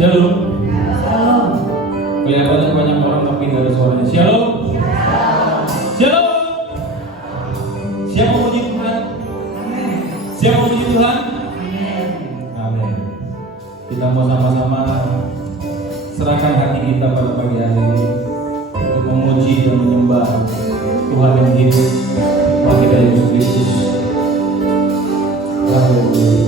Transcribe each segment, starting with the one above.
Shalom. Kelihatannya banyak orang tapi nggak ada suaranya. Shalom. Shalom. Siapa puji Tuhan? Siapa puji Tuhan? Amin. Kita mau sama-sama serahkan hati kita pada pagi hari ini untuk memuji dan menyembah Tuhan yang hidup, Tuhan kita Yesus Kristus. Haleluya.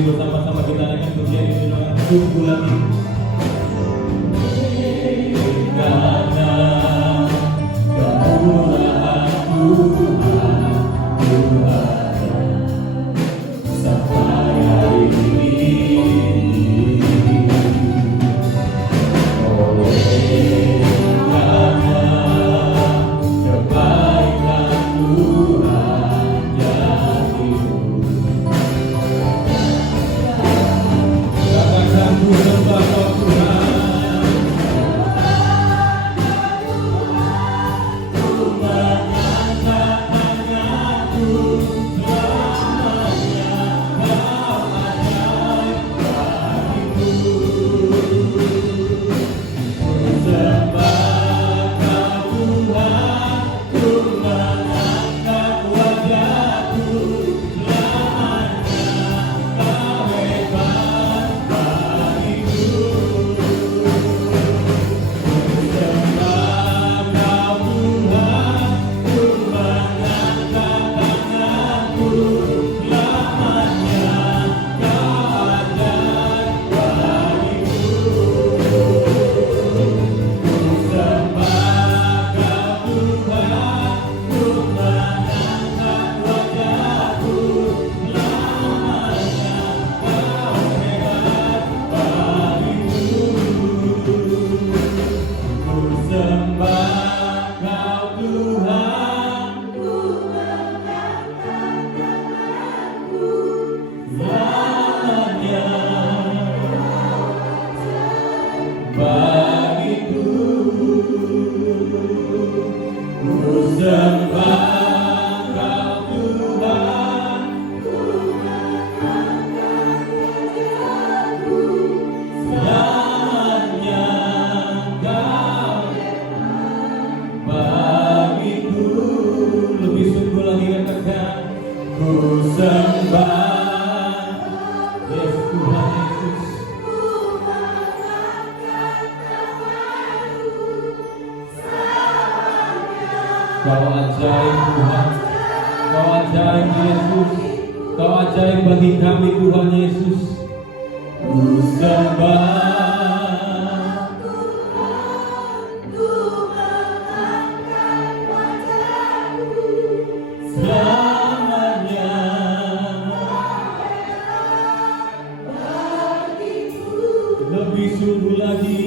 Bersama-sama kita akan menjadi dengan tunggu lagi. Karena kemurahan Tuhan sampai hari ini. Karena kebaikan Tuhan yang hidup. Sambut sembah ajaib Tuhan. Kau ajaib Yesus. Kau ajaib bagi kami Tuhan Yesus. Ku sembah selamanya. Lebih sungguh lagi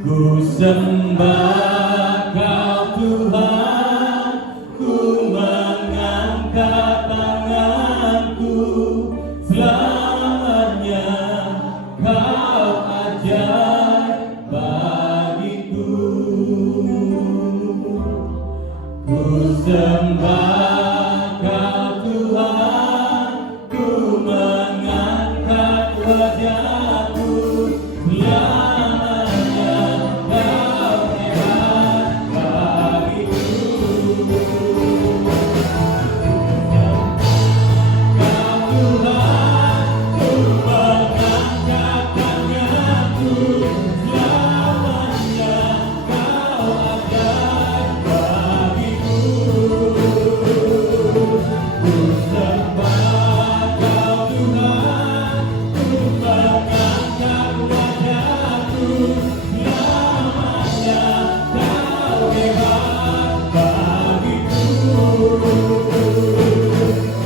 ku sembah Kau Tuhan. Ku mengangkat tanganku selamanya. Kau ajaib bagiku. Ku sembah Kau Tuhan. Ku mengangkat wajahku selamanya. Kau hebat bagiku. Kau Tuhan, ku mengangkat tanganku selamanya. Kau ajaib bagiku. Ku sembah Kau Tuhan, ku mengangkat wajahku selamanya. Kau hebat bagiku.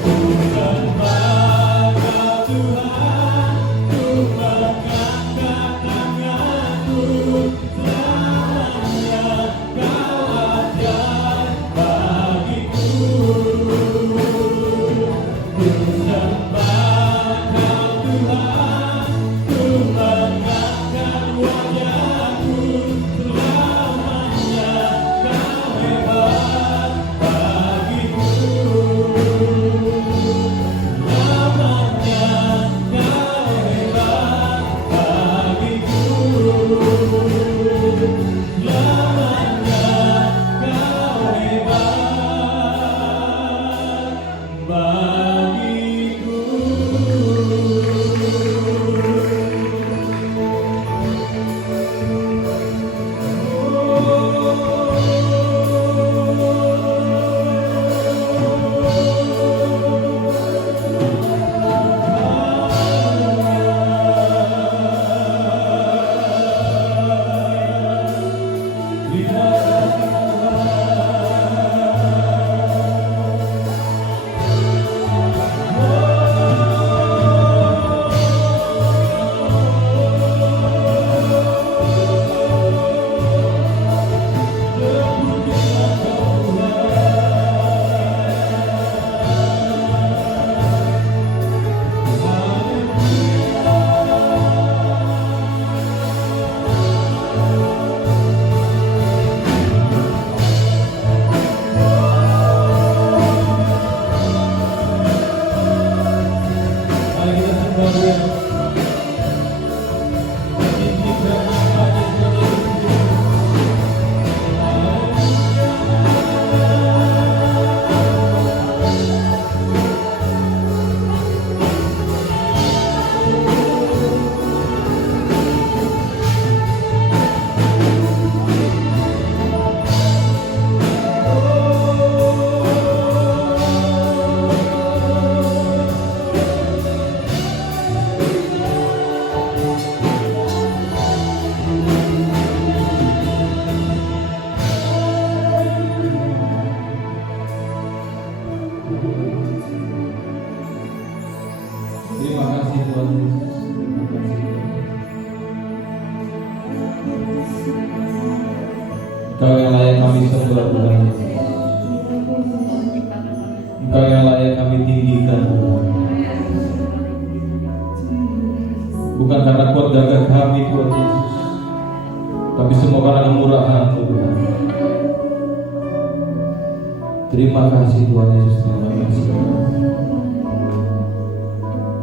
Ku sembah Kau Tuhan, ku mengangkat tanganku selamanya. Kau ajaib bagiku. Ku sembah Kau Tuhan, ku mengangkat wajahku selamanya. Kau hebat bagiku. Selamanya Kau hebat bagiku. Selamanya Kau hebat bagiku. Mari kita sembah Dia. Tinggikan namanya Tuhan Yesus. Terima kasih Tuhan Yesus. Engkau yang layak kami sembah Tuhan Yesus. Engkau yang layak kami tinggikan Tuhan. Bukan karena kuat gagah kami Tuhan Yesus, tapi semua karena kemurahan Tuhan. Terima kasih Tuhan Yesus. Terima kasih.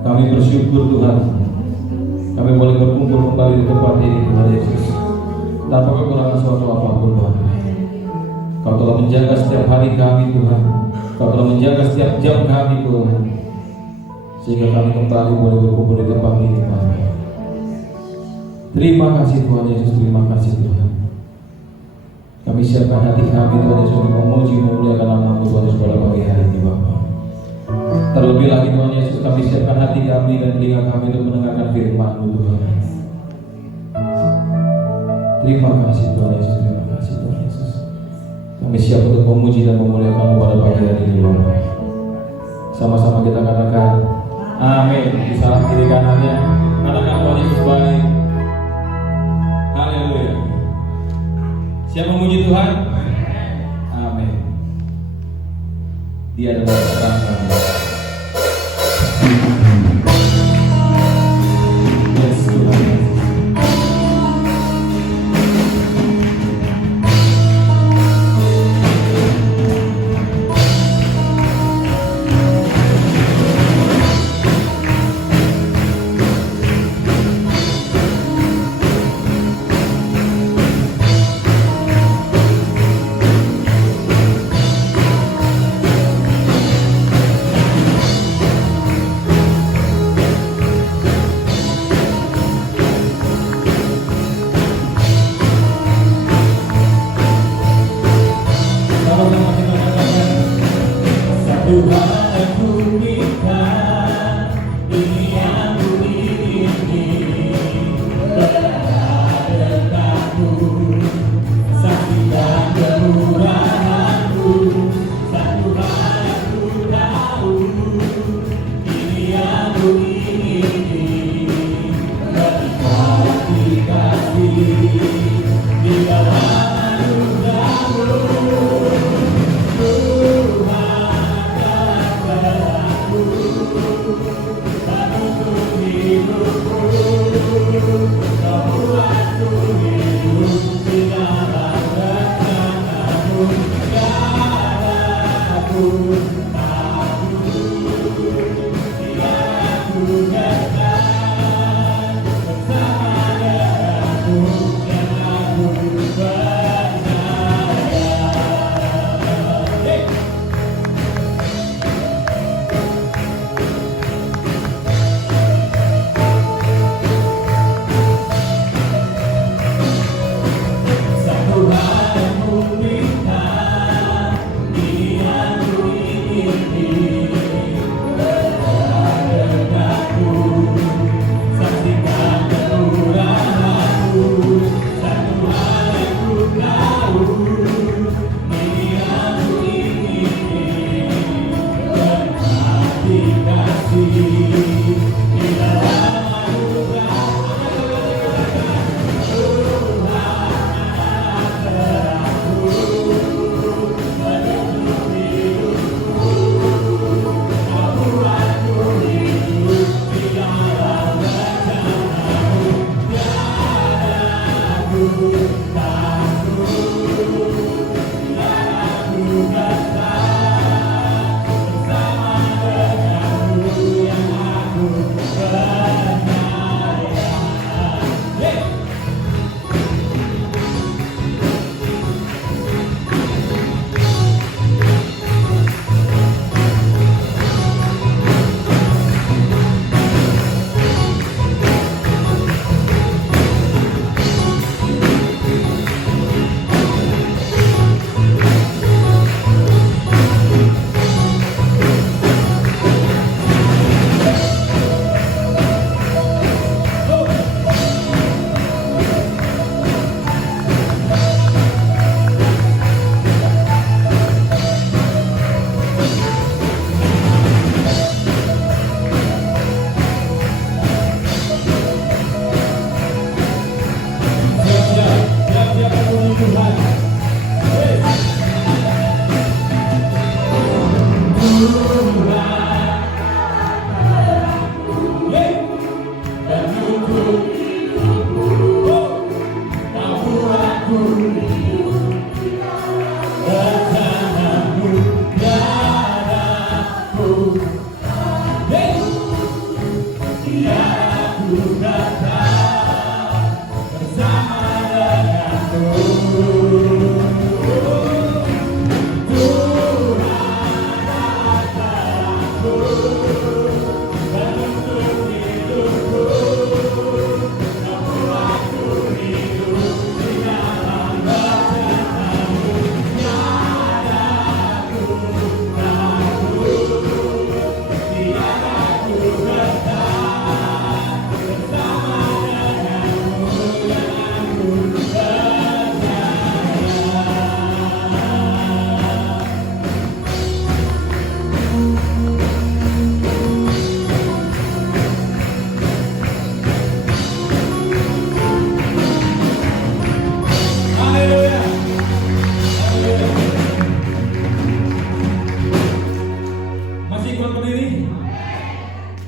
Kami bersyukur Tuhan, kami boleh berkumpul kembali di tempat ini Tuhan Yesus, tanpa kekurangan suatu apapun Tuhan. Kau telah menjaga setiap hari kami Tuhan. Kau telah menjaga setiap jam kami Tuhan, sehingga kami kembali boleh berkumpul di tempat ini Tuhan. Terima kasih Tuhan Yesus, terima kasih Tuhan. Kami siapkan hati kami Tuhan Yesus untuk memuji memuliakan nama-Mu Tuhan Yesus pada pagi hari ini Bapa. Terlebih lagi Tuhan Yesus, kami siapkan hati kami dan telinga kami untuk mendengarkan firman-Mu Tuhan. Terima kasih Tuhan Yesus, terima kasih Tuhan Yesus. Kami siap untuk memuji dan memuliakan-Mu pada pagi hari ini Bapa. Sama-sama kita katakan amin. Di salah kiri kanannya katakan Tuhan Yesus baik. Haleluya. Siap memuji Tuhan? Amin. Dia adalah terang kami. Yes, Tuhan.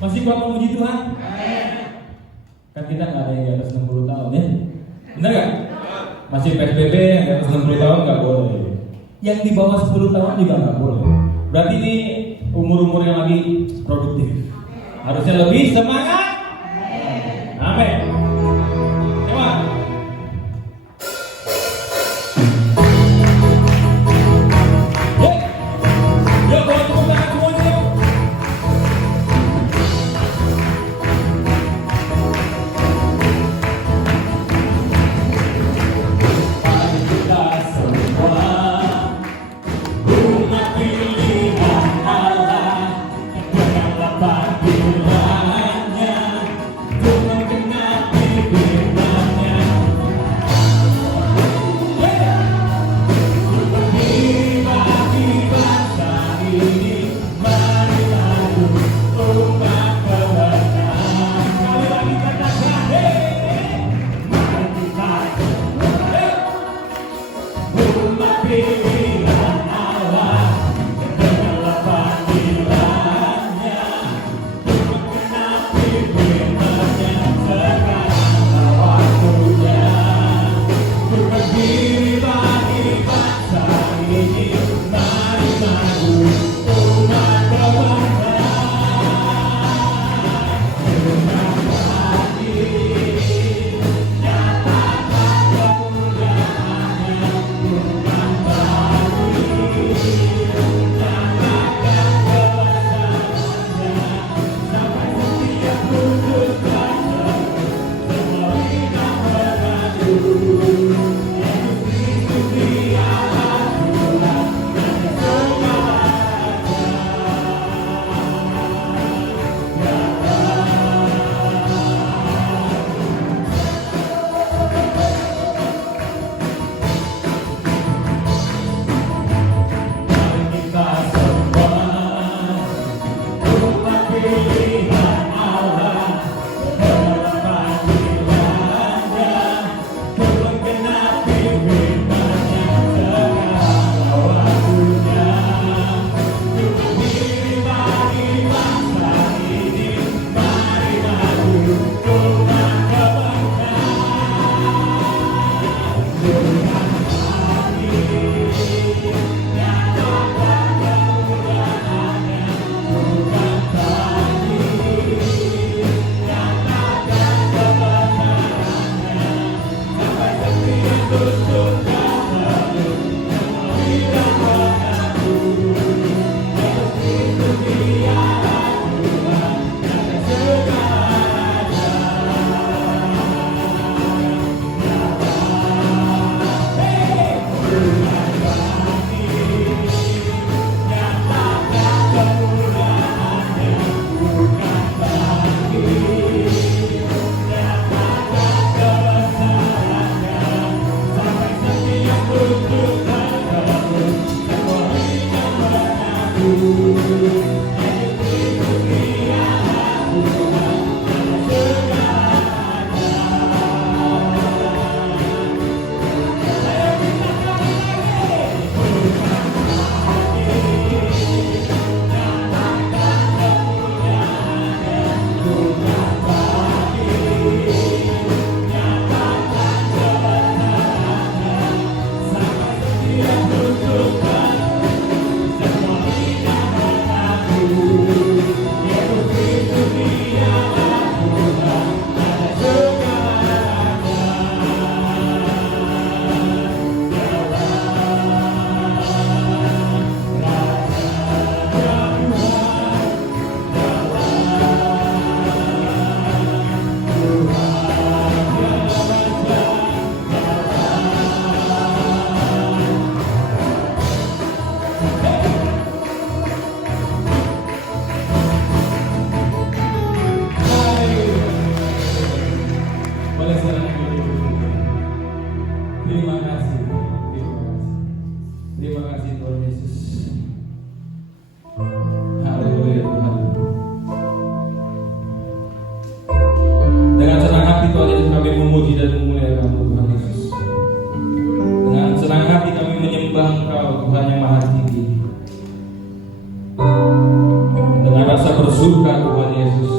Masih kuat memuji Tuhan? Kan kita nggak ada yang di atas 60 tahun ya? Benar nggak? Masih PSBB yang di atas 60 tahun nggak boleh. Yang di bawah 10 tahun juga nggak boleh. Berarti ini umur-umur yang lagi produktif. Harusnya lebih semangat. Amin. Coba. Yuk, bawa tepuk tangan semuanya. Mari kita semua umat pilihan Allah, janganlah panggilannya untuk menggenapi firman-Nya. Bagi bangsa ini, mari maju umat kebenaran. Sekali lagi katakan, mari kita umat pilihan Allah, janganlah panggilannya untuk menggenapi firman-Nya. Sekaranglah waktunya untuk berdiri bagi bangsa ini. Mari maju umat kebenaran. Kita semua umat pilihan Allah, janganlah panggilannya untuk menggenapi firman-Nya. Sekaranglah waktunya untuk berdiri bagi bangsa ini. Mari maju umat kebenaran. Dengan rasa bersyukur Tuhan Yesus,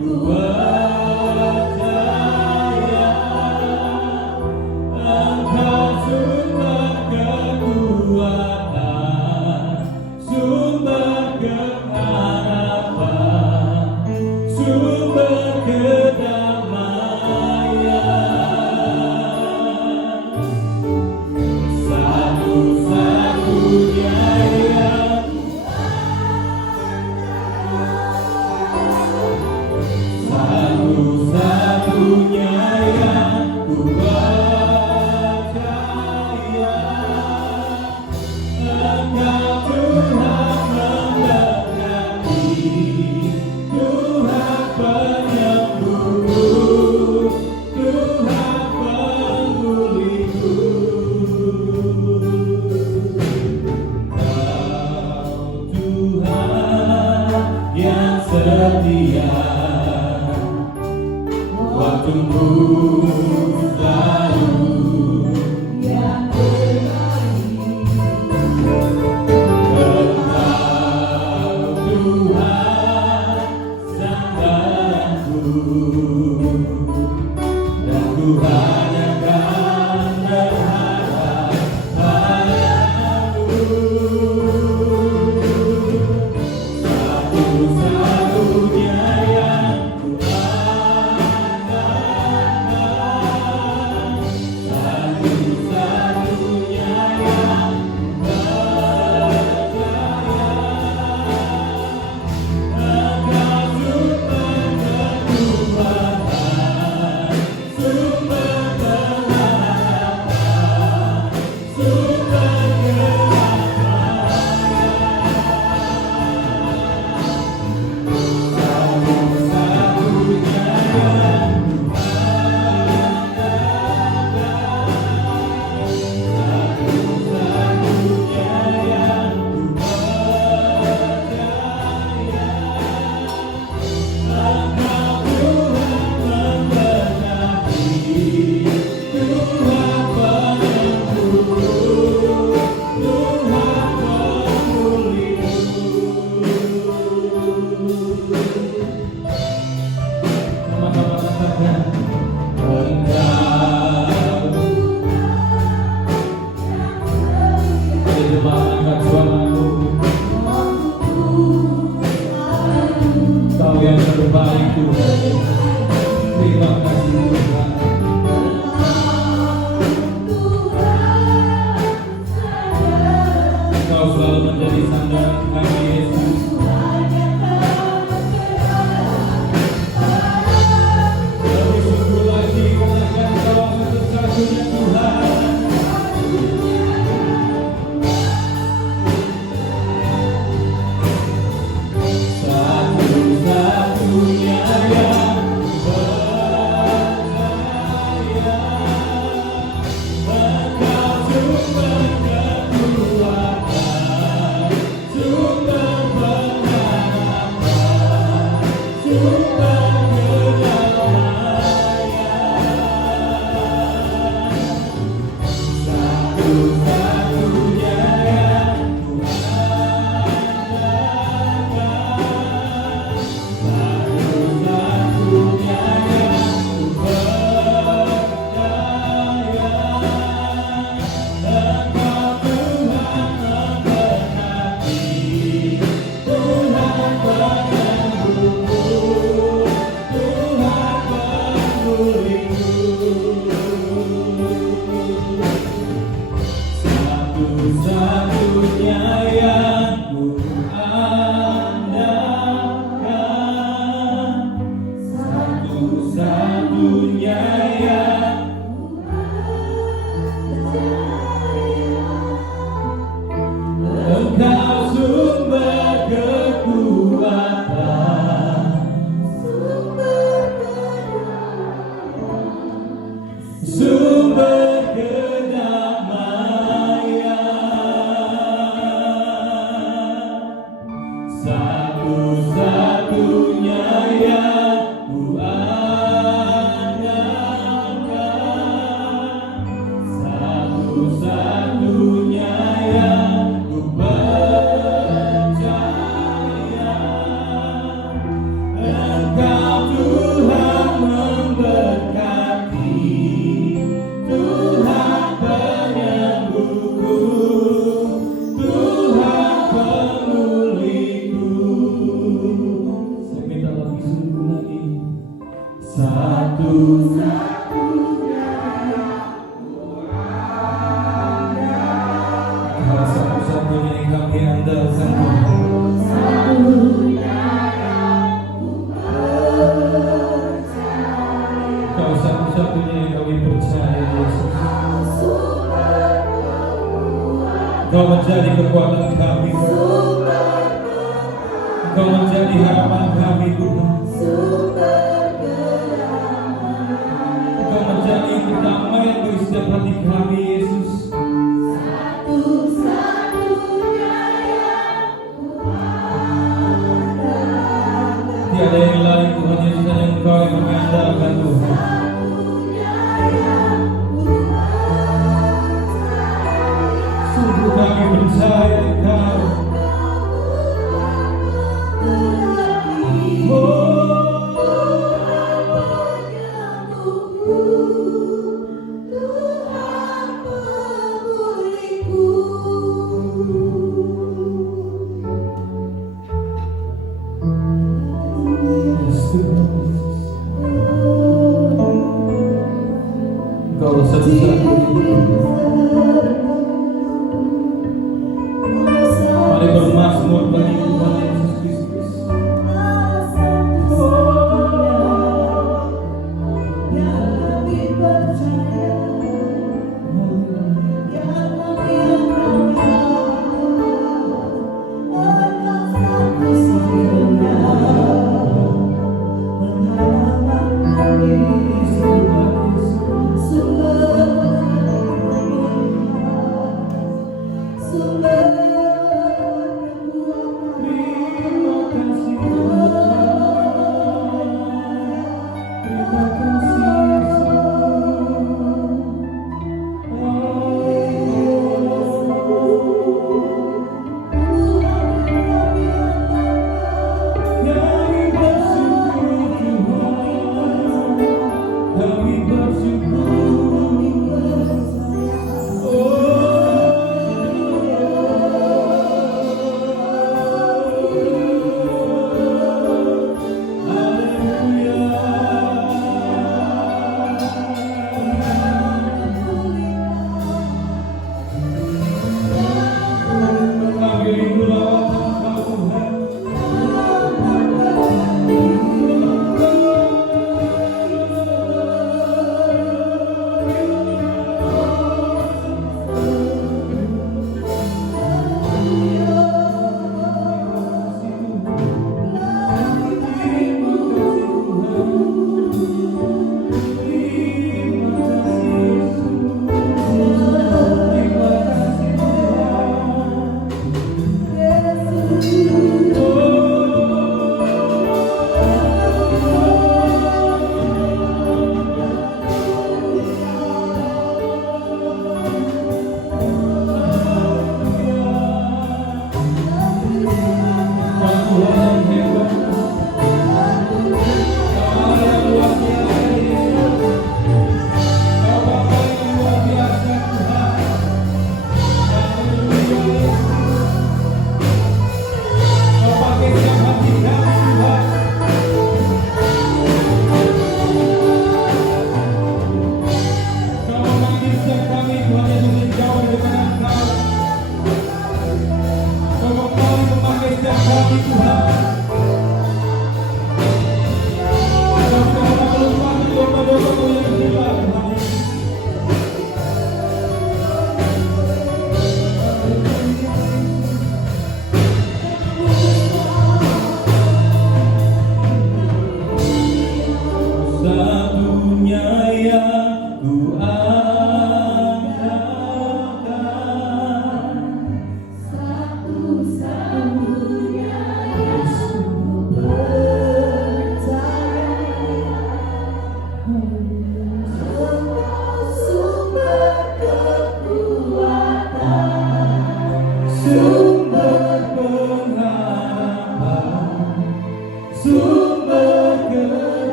ku percaya Engkau sumber kekuatan, sumber keharapan, sumber kedamaian. Satu-satunya yang satu-satunya yang ku percaya Engkau Tuhan memberkati, Tuhan penyembuhku, Tuhan penggulingku. Kau Tuhan yang setia, waktumu selalu yang terbaik. Engkau Tuhan sandaranku, dan ku hanya akan berharap padamu. Satu-satunya yang ku andalkan, satu-satunya yang ku percaya Engkau sumber kekuatan, sumber pengharapan, sumber satu-satunya yang ku andalkan, satu-satunya yang ku percaya Engkau Tuhan memberkati, Tuhan penyembuhku, Tuhan penggulingku. Sama-sama katakan Engkau. Mari jemaat angkat suaraku. Kau yang terbaik Tuhan. Terima kasih Tuhan. Kau selalu menjadi sandaran kami Yesus. Lebih sungguh lagi katakan Kau satu-satunya Tuhan. Satu-satunya yang ku percaya Engkau sumber kekuatan, sumber pengharapan, sumber kedamaian. Satu-satunya yang ku andalkan, satu-satunya yang ku percaya Engkau Tuhan memberkati, Tuhan penyembuhku, Tuhan penggulingku. Satu-satunya yang ku andalkan, satu-satunya yang Engkau sumber kekuatan, sumber kedamaian. Satu-satunya yang ku andalkan, Engkau Tuhan memberkati, Tuhan penyembuhku, Tuhan pemulihku. Saya minta lebih sungguh lagi. Satu-satunya Kau satu-satunya yang kami andalkan, Kau satu-satunya yang kami percaya, Yesus. Kau menjadi kekuatan kami, Kau menjadi harapan kami, Tuhan. Kau menjadi kedamaian bagi setiap hati kami, Yesus. Tiada yang lain, Tuhan Yesus, hanya Engkau yang kami andalkan, Tuhan. Sungguh kami percaya Engkau. Kau satu-satunya. Mari bermazmur bagi Tuhan Yesus Kristus. Sumber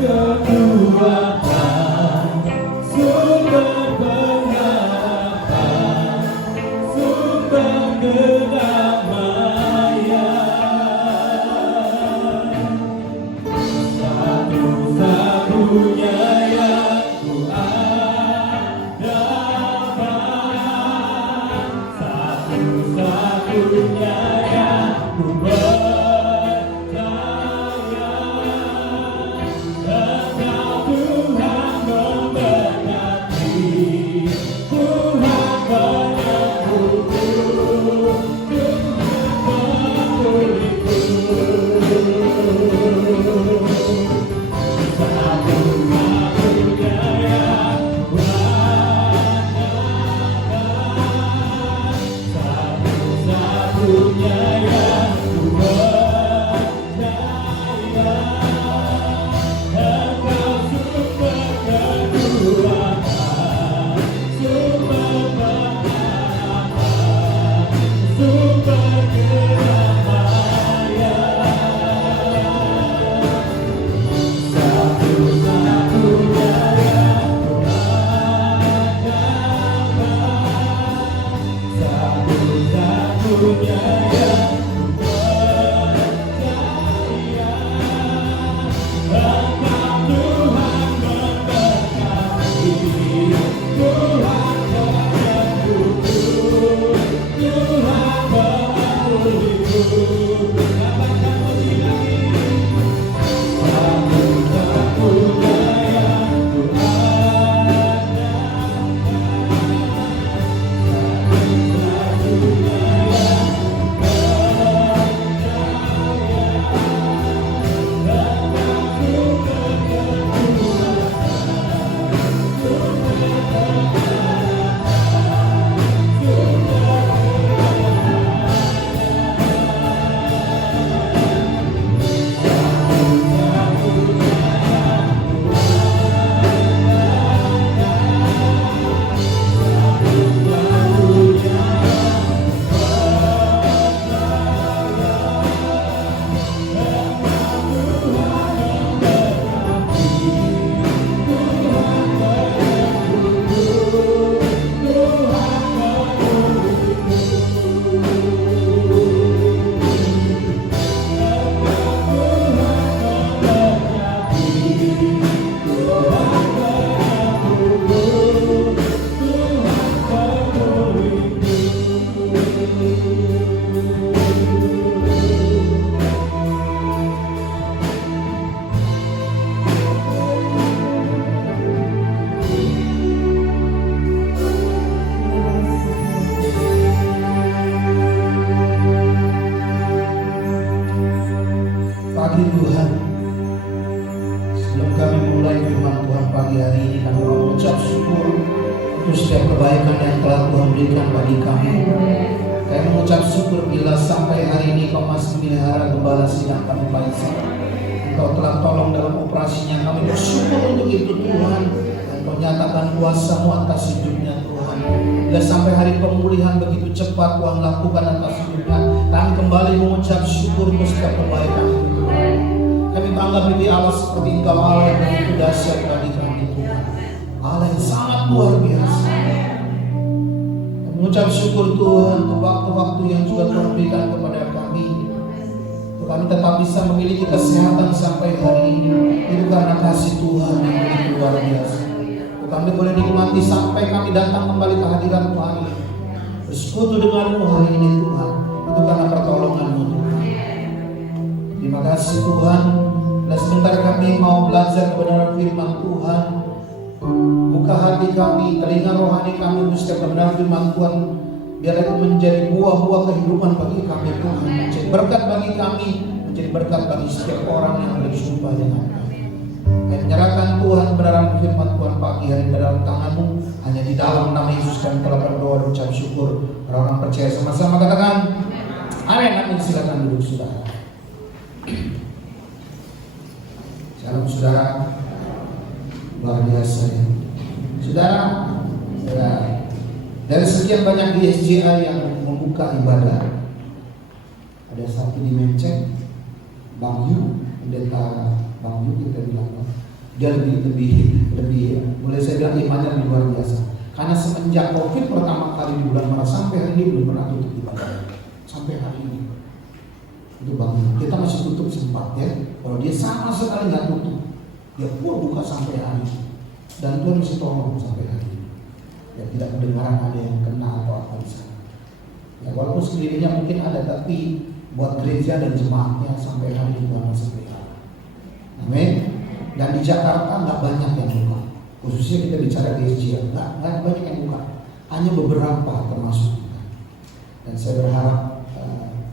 kekuatan, sumber pengharapan, sumber kedamaian. Satu-satunya yang ku andalkan, satu-satunya yang ku percaya. Engkau Tuhan memberkati, Tuhan menyembuhku, Tuhan memulihku. Satu-satunya yang ku andalkan, satu-satunya yang ku percaya. Engkau sumber kekuatan, sumber pengharapan, sumber kedamaian. Satu-satunya yang ku andalkan, satu-satunya yang ku percaya. Engkau Tuhan memberkati, Tuhan menyembuhku, Tuhan memulihku. Dapat kamu lagi. Satu-satunya yang ku andalkan, satu-satunya yang ku Pagi Tuhan, sebelum kami mulai firman Tuhan pagi hari ini, kami mengucap syukur untuk setiap kebaikan yang telah Tuhan berikan bagi kami. Kami mengucap syukur bila sampai hari ini Kau masih melihara gembala sidang kami Faisal. Engkau telah tolong dalam operasinya, kami bersyukur untuk itu Tuhan. Dan Kau nyatakan kuasa-Mu atas hidupnya Tuhan. Bila sampai hari pemulihan begitu cepat Tuhan lakukan atas hidupnya, kami kembali mengucap syukur untuk setiap kebaikan itu Tuhan. Kami bangga menjadi Allah seperti Engkau, Allah yang begitu dahsyat bagi kami Tuhan, Allah yang sangat luar biasa. Kami mengucap syukur Tuhan untuk waktu-waktu yang juga Tuhan berikan kepada kami, untuk kami tetap bisa memiliki kesehatan sampai hari ini. Itu karena kasih Tuhan yang begitu luar biasa. Untuk kami boleh nikmati sampai kami datang kembali ke hadiran Tuhan, bersekutu denganmu hari ini Tuhan. Itu karena pertolongan-Mu Tuhan. Terima kasih Tuhan. Dan sebentar kami mau belajar kebenaran firman Tuhan. Buka hati kami, telinga rohani kami untuk setiap kebenaran firman Tuhan. Biar itu menjadi buah-buah kehidupan bagi kami Tuhan, menjadi berkat bagi kami, menjadi berkat bagi setiap orang yang berjumpa dengan kami. Kami menyerahkan Tuhan kebenaran firman Tuhan pagi hari ke dalam tangan-Mu. Hanya di dalam nama Yesus kami telah berdoa dan ucap syukur. Orang percaya sama-sama katakan amin. Amin. Silakan duduk saudara. Salam saudara, luar biasa ya. Saudara, dari sekian banyak GSJA yang membuka ibadah, ada satu di Mencek, Bang Yu, pendeta Bang Yu kita bilang, dia lebih boleh saya bilang imannya lebih luar biasa. Karena semenjak COVID pertama kali di bulan Maret sampai hari ini belum pernah tutup ibadah sampai hari ini. Itu bang, kita masih tutup sempat ya. Kalau dia sama sekali nggak tutup, dia pun buka sampai hari ini. Dan Tuhan masih tolong sampai hari ini. Ya tidak kedengaran ada yang kena atau apa di sana. Ya walaupun sekelilingnya mungkin ada, tapi buat gereja dan jemaatnya sampai hari ini Tuhan masih pelihara. Amin. Dan di Jakarta nggak banyak yang buka. Khususnya kita bicara di SJ, nggak banyak yang buka. Hanya beberapa termasuk kita. Dan saya berharap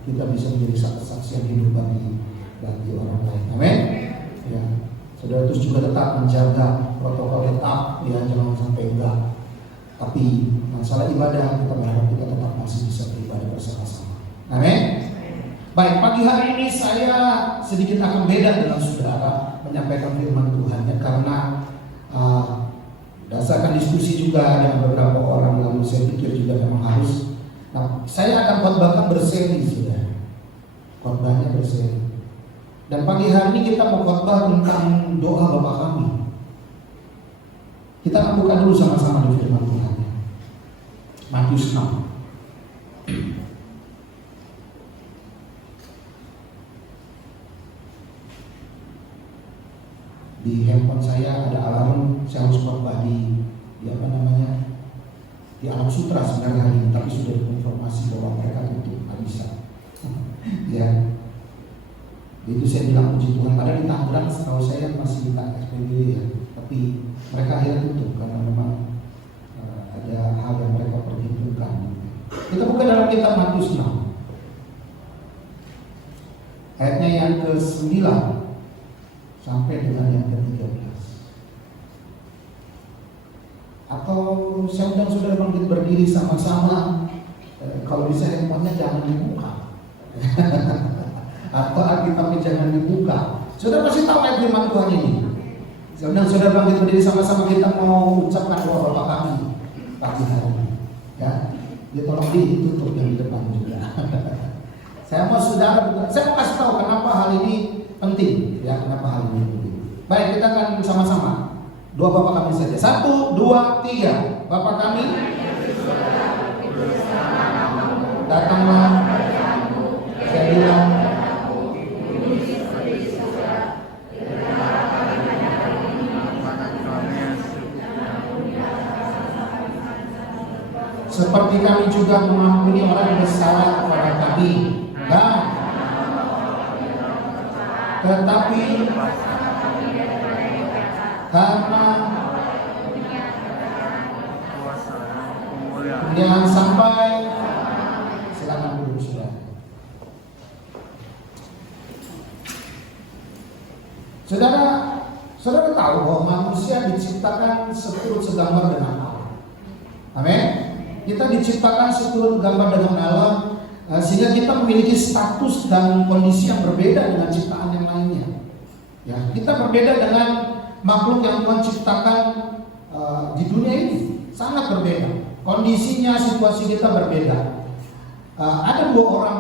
kita bisa menjadi saksi yang hidup bagi orang lain. Amin. Ya, saudara terus juga tetap menjaga protokol tetap, ya jangan sampai enggak. Tapi masalah ibadah kita berharap kita tetap masih bisa beribadah bersama-sama. Amin. Baik, pagi hari ini saya sedikit akan beda dengan saudara menyampaikan firman Tuhan ya, karena berdasarkan diskusi juga dengan beberapa orang, lalu saya pikir juga memang harus. Nah, saya akan khotbahkan berseri sudah. Khotbahnya berseri. Dan pagi hari ini kita mau khotbah tentang doa Bapa kami. Kita akan buka dulu sama-sama di firman Tuhan. Matius 6. Di handphone saya ada alarm, saya harus khotbah di Alam Sutra sebenarnya hari ini, tapi sudah dikonfirmasi bahwa mereka tutup, nggak bisa. Ya, itu saya bilang puji Tuhan. Padahal di Tangerang setahu saya masih minta SPB ya, tapi mereka akhirnya tutup karena memang ada hal yang mereka perhitungkan. Kita buka dalam kitab Matius 6 ayatnya yang ke-9 sampai dengan yang ke-13. Atau saya undang saudara bangkit berdiri sama-sama. Kalau bisa handphonenya jangan dibuka. Atau Alkitabnya jangan dibuka. Saudara pasti tahu ayat firman Tuhan ini. Saya undang saudara bangkit berdiri sama-sama, kita mau ucapkan doa Bapa kami pagi hari ini. Ya, dia tolong ditutup yang di depan juga. Saya mau kasih tahu kenapa hal ini penting. Ya, kenapa hal ini penting. Baik, kita akan sama-sama. Doa Bapa kami saja. 1, 2, 3. Bapa kami, datanglah, jadilah seperti kami juga mengampuni orang yang bersalah kepada kami, dan tetapi karena jangan sampai, silakan duduk sudah. Saudara tahu bahwa manusia diciptakan seturut segambar dengan Allah. Amin. Kita diciptakan seturut gambar dengan Allah, sehingga kita memiliki status dan kondisi yang berbeda dengan ciptaan yang lainnya. Ya, kita berbeda dengan makhluk yang Tuhan ciptakan di dunia ini, sangat berbeda. Kondisinya, situasi kita berbeda. Ada dua orang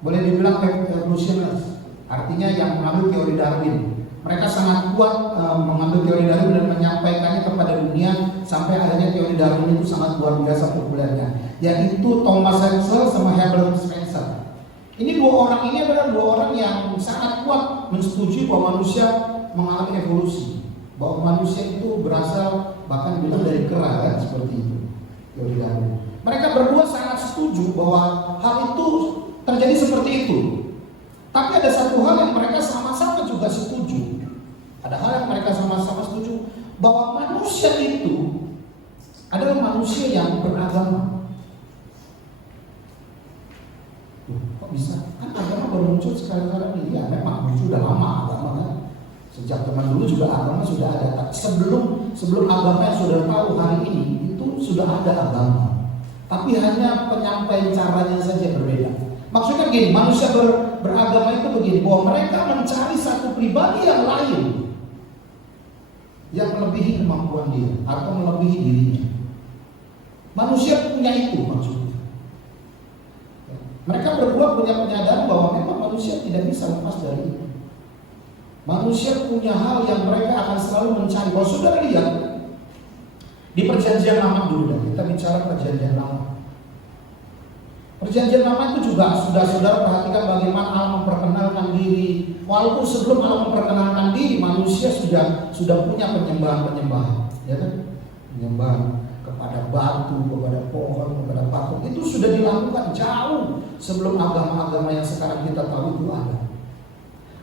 boleh dibilang evolutionist, artinya yang mengambil teori Darwin. Mereka sangat kuat mengambil teori Darwin dan menyampaikannya kepada dunia, sampai akhirnya teori Darwin itu sangat luar biasa populernya, yaitu Thomas Edison sama Herbert Spencer. Ini dua orang ini adalah dua orang yang sangat kuat mensetujui bahwa manusia mengalami evolusi, bahwa manusia itu berasal bahkan dibilang dari kera, kan seperti itu teori Darwin. Mereka berdua sangat setuju bahwa hal itu terjadi seperti itu. Tapi ada satu hal yang mereka sama-sama juga setuju. Ada hal yang mereka sama-sama setuju, bahwa manusia itu adalah manusia yang beragama. Kok bisa? Kan agama baru muncul sekarang-sekarang ini. Ya memang muncul udah lama agama kan. Sejak zaman dulu juga agama sudah ada. Tapi sebelum agama yang sudah tahu hari ini, itu sudah ada agama. Tapi hanya penyampaian caranya saja berbeda. Maksudnya gini, manusia beragama itu begini, bahwa mereka mencari satu pribadi yang lain yang melebihi kemampuan dia atau melebihi dirinya. Manusia punya itu maksudnya. Mereka berdua punya penyadaran bahwa memang manusia tidak bisa lepas dari itu. Manusia punya hal yang mereka Kalau sudah lihat di perjanjian lama dulu, kita bicara perjanjian lama. Perjanjian lama itu juga sudah saudara perhatikan bagaimana Allah memperkenalkan diri. Walaupun sebelum Allah memperkenalkan diri, manusia sudah punya penyembahan, ya kan? Penyembahan kepada batu, kepada pohon, kepada patung. Itu sudah dilakukan jauh sebelum agama-agama yang sekarang kita tahu itu ada.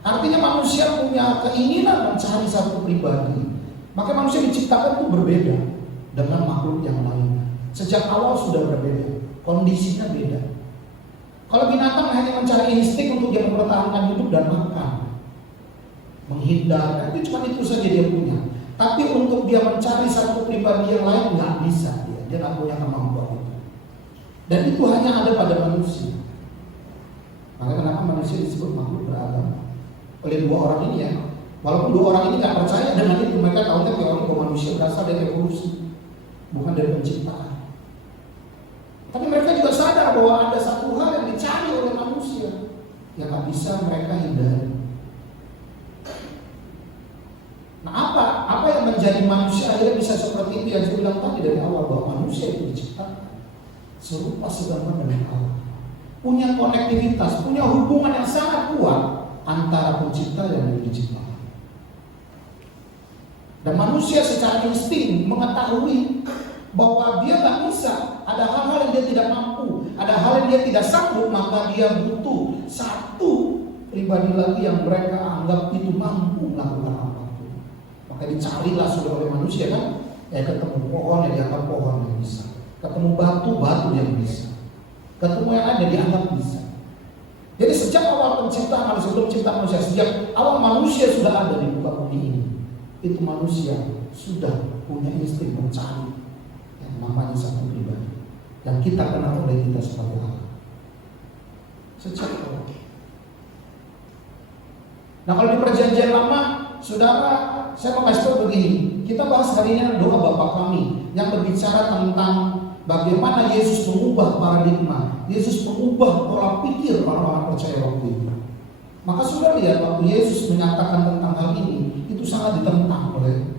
Artinya manusia punya keinginan mencari satu pribadi. Maka manusia diciptakan itu berbeda dengan makhluk yang lainnya. Sejak awal sudah berbeda, kondisinya beda. Kalau binatang hanya mencari insting untuk dia mempertahankan hidup dan makan, menghindar, itu cuma itu saja dia punya. Tapi untuk dia mencari satu pribadi yang lain nggak bisa, dia nggak punya kemampuan itu. Dan itu hanya ada pada manusia. Maka kenapa manusia disebut makhluk beragama? Oleh dua orang ini ya, walaupun dua orang ini nggak percaya dengan itu, mereka tahu bahwa manusia berasal dari evolusi, bukan dari penciptaan. Tapi mereka juga sadar bahwa ada satu hal yang dicari oleh manusia yang nggak bisa mereka hindari. Nah, apa yang menjadi manusia akhirnya bisa seperti itu yang saya bilang tadi dari awal, bahwa manusia itu diciptakan serupa segambar dengan Allah, punya konektivitas, punya hubungan yang sangat kuat antara pencipta dan yang diciptakan. Dan manusia secara insting mengetahui bahwa dia nggak bisa, ada hal-hal yang dia tidak mampu, ada hal yang dia tidak sanggup, maka dia butuh satu pribadi lagi yang mereka anggap itu mampu melakukan apapun. Maka dicarilah sudah oleh manusia kan, ketemu pohon yang dianggap pohon yang bisa, ketemu batu yang bisa, ketemu yang ada dianggap bisa. Jadi sejak awal penciptaan, sebelum penciptaan manusia, sejak awal manusia sudah ada di muka bumi ini, itu manusia sudah punya insting mencari namanya satu pribadi yang kita kenal oleh kita sebagai Allah sejak awal. Nah, kalau di perjanjian lama, saudara, saya mau kasih tahu begini. Kita bahas hari ini doa Bapa kami yang berbicara tentang bagaimana Yesus mengubah paradigma, Yesus mengubah pola pikir orang-orang percaya waktu itu. Maka sudah lihat waktu Yesus menyatakan tentang hal ini, itu sangat ditentang oleh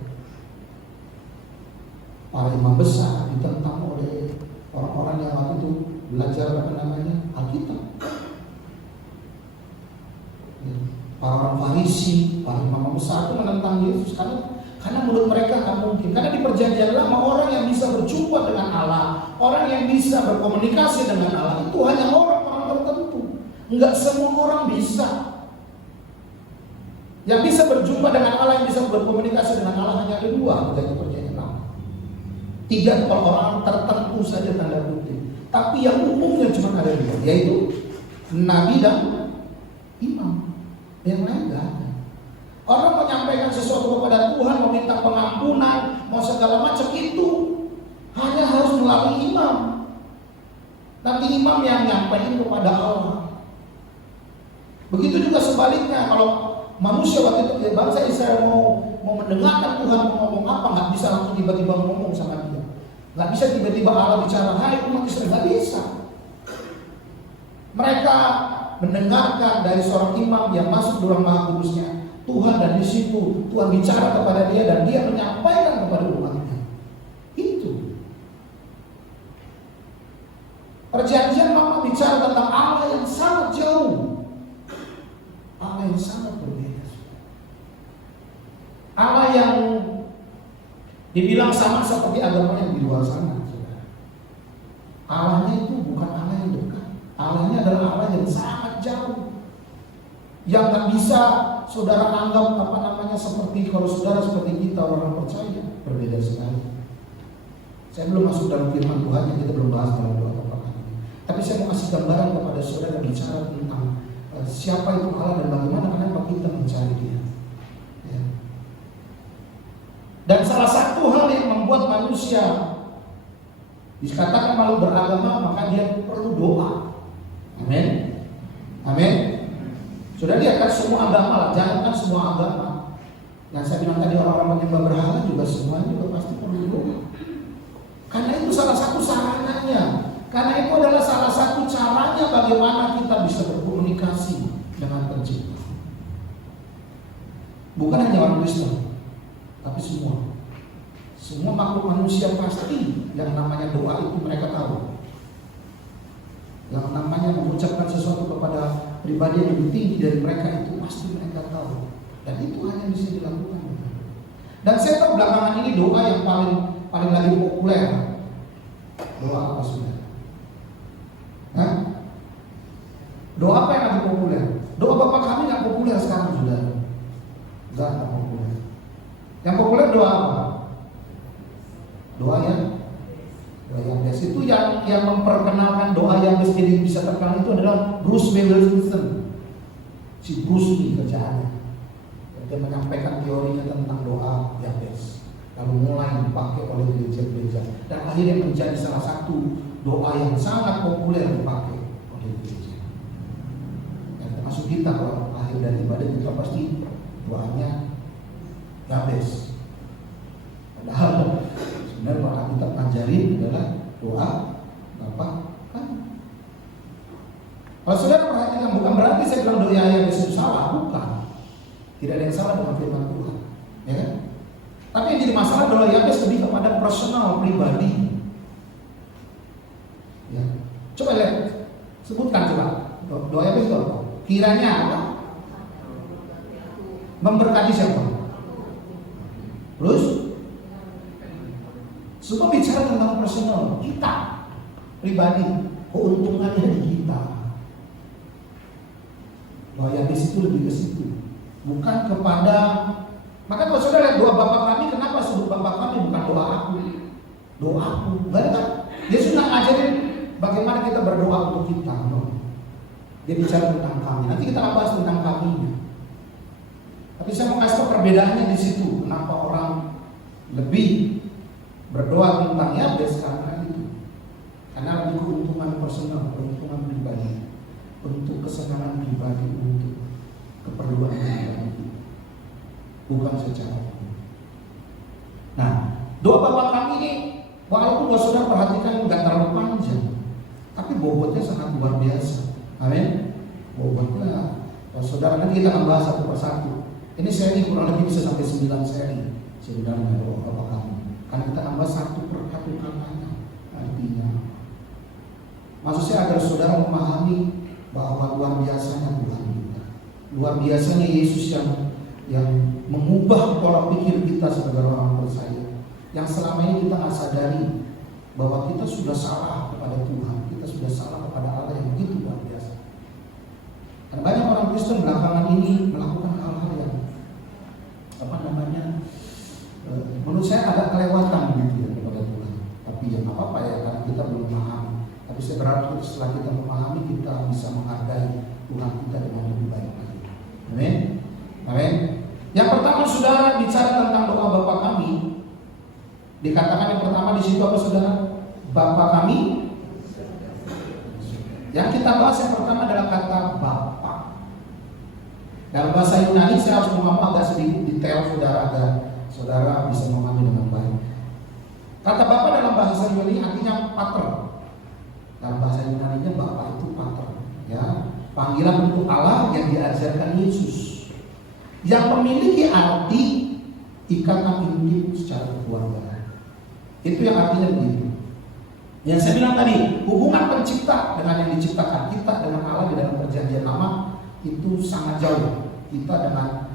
para imam besar, ditentang oleh orang-orang yang waktu itu belajar Alkitab. Para orang Farisi, para imam besar itu menentang Yesus karena menurut mereka nggak mungkin. Karena di perjanjian lama orang yang bisa berjumpa dengan Allah, orang yang bisa berkomunikasi dengan Allah itu hanya orang-orang tertentu. Enggak semua orang bisa. Yang bisa berjumpa dengan Allah, yang bisa berkomunikasi dengan Allah hanya ada dua dari perjanjian lama. Tidak kalau orang tertentu saja tanda kutip. Tapi yang umumnya cuma ada dua, yaitu Nabi dan Imam. Yang lain nggak ada. Orang menyampaikan sesuatu kepada Tuhan, meminta pengampunan, mau segala macam itu hanya harus melalui imam. Nanti imam yang nyampaikan kepada Allah. Begitu juga sebaliknya, kalau manusia waktu itu bangsa Israel mau mendengarkan Tuhan mau ngomong apa, nggak bisa langsung tiba-tiba ngomong sama dia. Nggak bisa tiba-tiba Allah bicara, hai umat Israel, nggak bisa. Mereka mendengarkan dari seorang imam yang masuk di ruang Maha Kudusnya Tuhan, dan di situ Tuhan bicara kepada dia dan dia menyampaikan kepada umatnya. Itu perjanjian lama bicara tentang Allah yang sangat jauh, Allah yang sangat berbeda, Allah yang dibilang sama seperti agama yang di luar sana. Allahnya itu bukan Allah yang dekat, Allahnya adalah Allah yang sangat jauh, yang tak bisa saudara anggap seperti kalau saudara seperti kita orang percaya, berbeda sekali. Saya belum masuk dalam firman Tuhan yang kita belum bahas dalam doa Bapa kami. Tapi saya mau kasih gambaran kepada saudara bicara tentang siapa itu Allah dan bagaimana kenapa kita mencari Dia. Ya. Dan salah satu hal yang membuat manusia dikatakan malu beragama, maka dia perlu doa. Amin. Amin. Sudah lihat kan semua agama lah, jangankan semua agama. Yang saya bilang tadi orang-orang menyembah berhala juga semuanya juga pasti perlu doa. Karena itu salah satu sarananya. Karena itu adalah salah satu caranya bagaimana kita bisa berkomunikasi dengan Pencipta. Bukan hanya orang Kristen, tapi Tapi semua makhluk manusia pasti yang namanya doa itu mereka tahu. Yang namanya mengucapkan sesuatu kepada pribadi yang lebih tinggi dari mereka itu pasti mereka tahu. Dan itu hanya bisa dilakukan. Dan saya tahu belakangan ini doa yang paling lagi populer. Doa apa sudah? Hah? Doa apa yang lagi populer? Doa Bapak kami nggak populer sekarang sudah. Nggak populer. Yang populer doa apa? Doa Yabes itu yang memperkenalkan doa Yabes jadi bisa terkenal itu adalah Bruce Wilkinson. Si Bruce ini kerjaannya. Dia menyampaikan teorinya tentang doa Yabes. Lalu mulai dipakai oleh gereja-gereja dan akhirnya menjadi salah satu doa yang sangat populer dipakai oleh gereja. Dan termasuk kita kalau akhir dari ibadah kita pasti doanya Yabes. Padahal sebenarnya Pak kita ajarin adalah doa Bapak kan. Kalau saudara perhatikan, bukan berarti saya bilang doa Yabes itu salah, bukan. Tidak ada yang salah dengan firman Tuhan, ya kan? Tapi yang jadi masalah doa Yabes lebih kepada personal pribadi. Ya. Coba lihat, sebutkan coba doa Yabes itu apa? Kiranya apa? Memberkati siapa? Terus semua bicara tentang personal kita pribadi, keuntungannya di kita. Doa Yabes itu lebih ke situ, bukan kepada. Maka kalau saudara lihat doa Bapak kami, kenapa sebut Bapak kami bukan doa aku? Doa aku, benar kan? Dia sudah ngajarin bagaimana kita berdoa untuk kita. No? Dia bicara tentang kami. Nanti kita bahas tentang kami. Tapi saya mau kasih perbedaannya di situ. Kenapa orang lebih berdoa tentang Yabes karena itu? Karena lebih keuntungan personal, keuntungan pribadi, untuk kesenangan pribadi, untuk keperluan pribadi, bukan secara umum. Nah, doa Bapak kami ini, walaupun kalau saudara perhatikan nggak terlalu panjang, tapi bobotnya sangat luar biasa. Amin. Bobotnya, kalau saudara nanti kita akan bahas satu persatu. Ini seri kurang lebih bisa sampai 9 seri sebenarnya doa Bapak kami. Karena kita akan bahas satu per satu katanya. Artinya, maksudnya agar saudara memahami bahwa luar biasanya Tuhan kita, luar biasanya Yesus yang mengubah pola pikir kita sebagai orang percaya, yang selama ini kita nggak sadari bahwa kita sudah salah kepada Tuhan, kita sudah salah kepada Allah yang begitu luar biasa. Dan banyak orang Kristen belakangan ini melakukan hal-hal yang menurut saya agak kelewatan begitu ya kepada Tuhan. Tapi ya nggak apa-apa ya, karena kita belum paham. Tapi saya berharap setelah kita memahami, kita bisa menghargai Tuhan kita dengan lebih baik lagi. Amin. Amin. Yang pertama saudara bicara tentang doa Bapa kami. Dikatakan yang pertama di situ apa saudara? Bapa kami. Yang kita bahas yang pertama adalah kata Bapa. Dalam bahasa Yunani saya harus ngomong agak sedikit detail saudara agar saudara bisa memahami dengan baik. Kata Bapa dalam bahasa Yunani artinya pater. Dalam bahasa Yunani-nya Bapa itu pater, ya, panggilan untuk Allah yang diajarkan Yesus, yang memiliki arti ikatan intim secara keluarga. Itu yang artinya begitu. Yang saya bilang tadi, hubungan pencipta dengan yang diciptakan, kita dengan Allah di dalam perjanjian lama itu sangat jauh. Kita dengan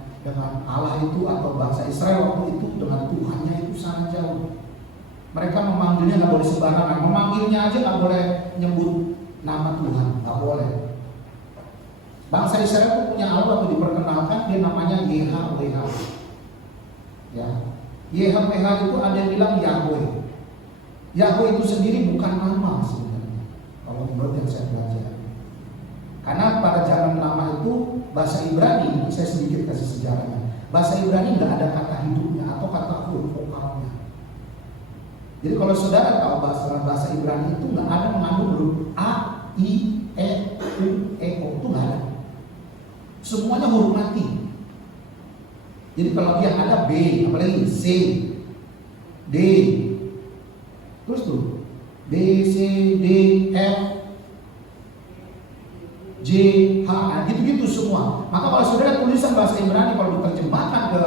Allah itu atau bangsa Israel waktu itu dengan Tuhannya itu sangat jauh. Mereka memanggilnya nggak boleh sembarangan, memanggilnya aja nggak boleh nyebut nama Tuhan, nggak boleh. Bangsa Israel itu punya Allah waktu diperkenalkan, dia namanya YHWH. Ya, YHWH itu ada yang bilang Yahweh. Yahweh itu sendiri bukan nama sebenarnya, kalau menurut yang saya belajar. Karena pada zaman lama itu bahasa Ibrani, saya sedikit kasih sejarahnya. Bahasa Ibrani nggak ada kata hidupnya atau kata huruf vokalnya. Jadi kalau saudara tahu bahasa Ibrani itu nggak ada mengandung huruf A, I, E, U, E, O, itu nggak ada. Semuanya huruf mati. Jadi kalau dia ada B, apalagi C, D, terus tuh B, C, D, F, J, H, gitu-gitu semua. Maka kalau saudara tulisan bahasa Ibrani kalau diterjemahkan ke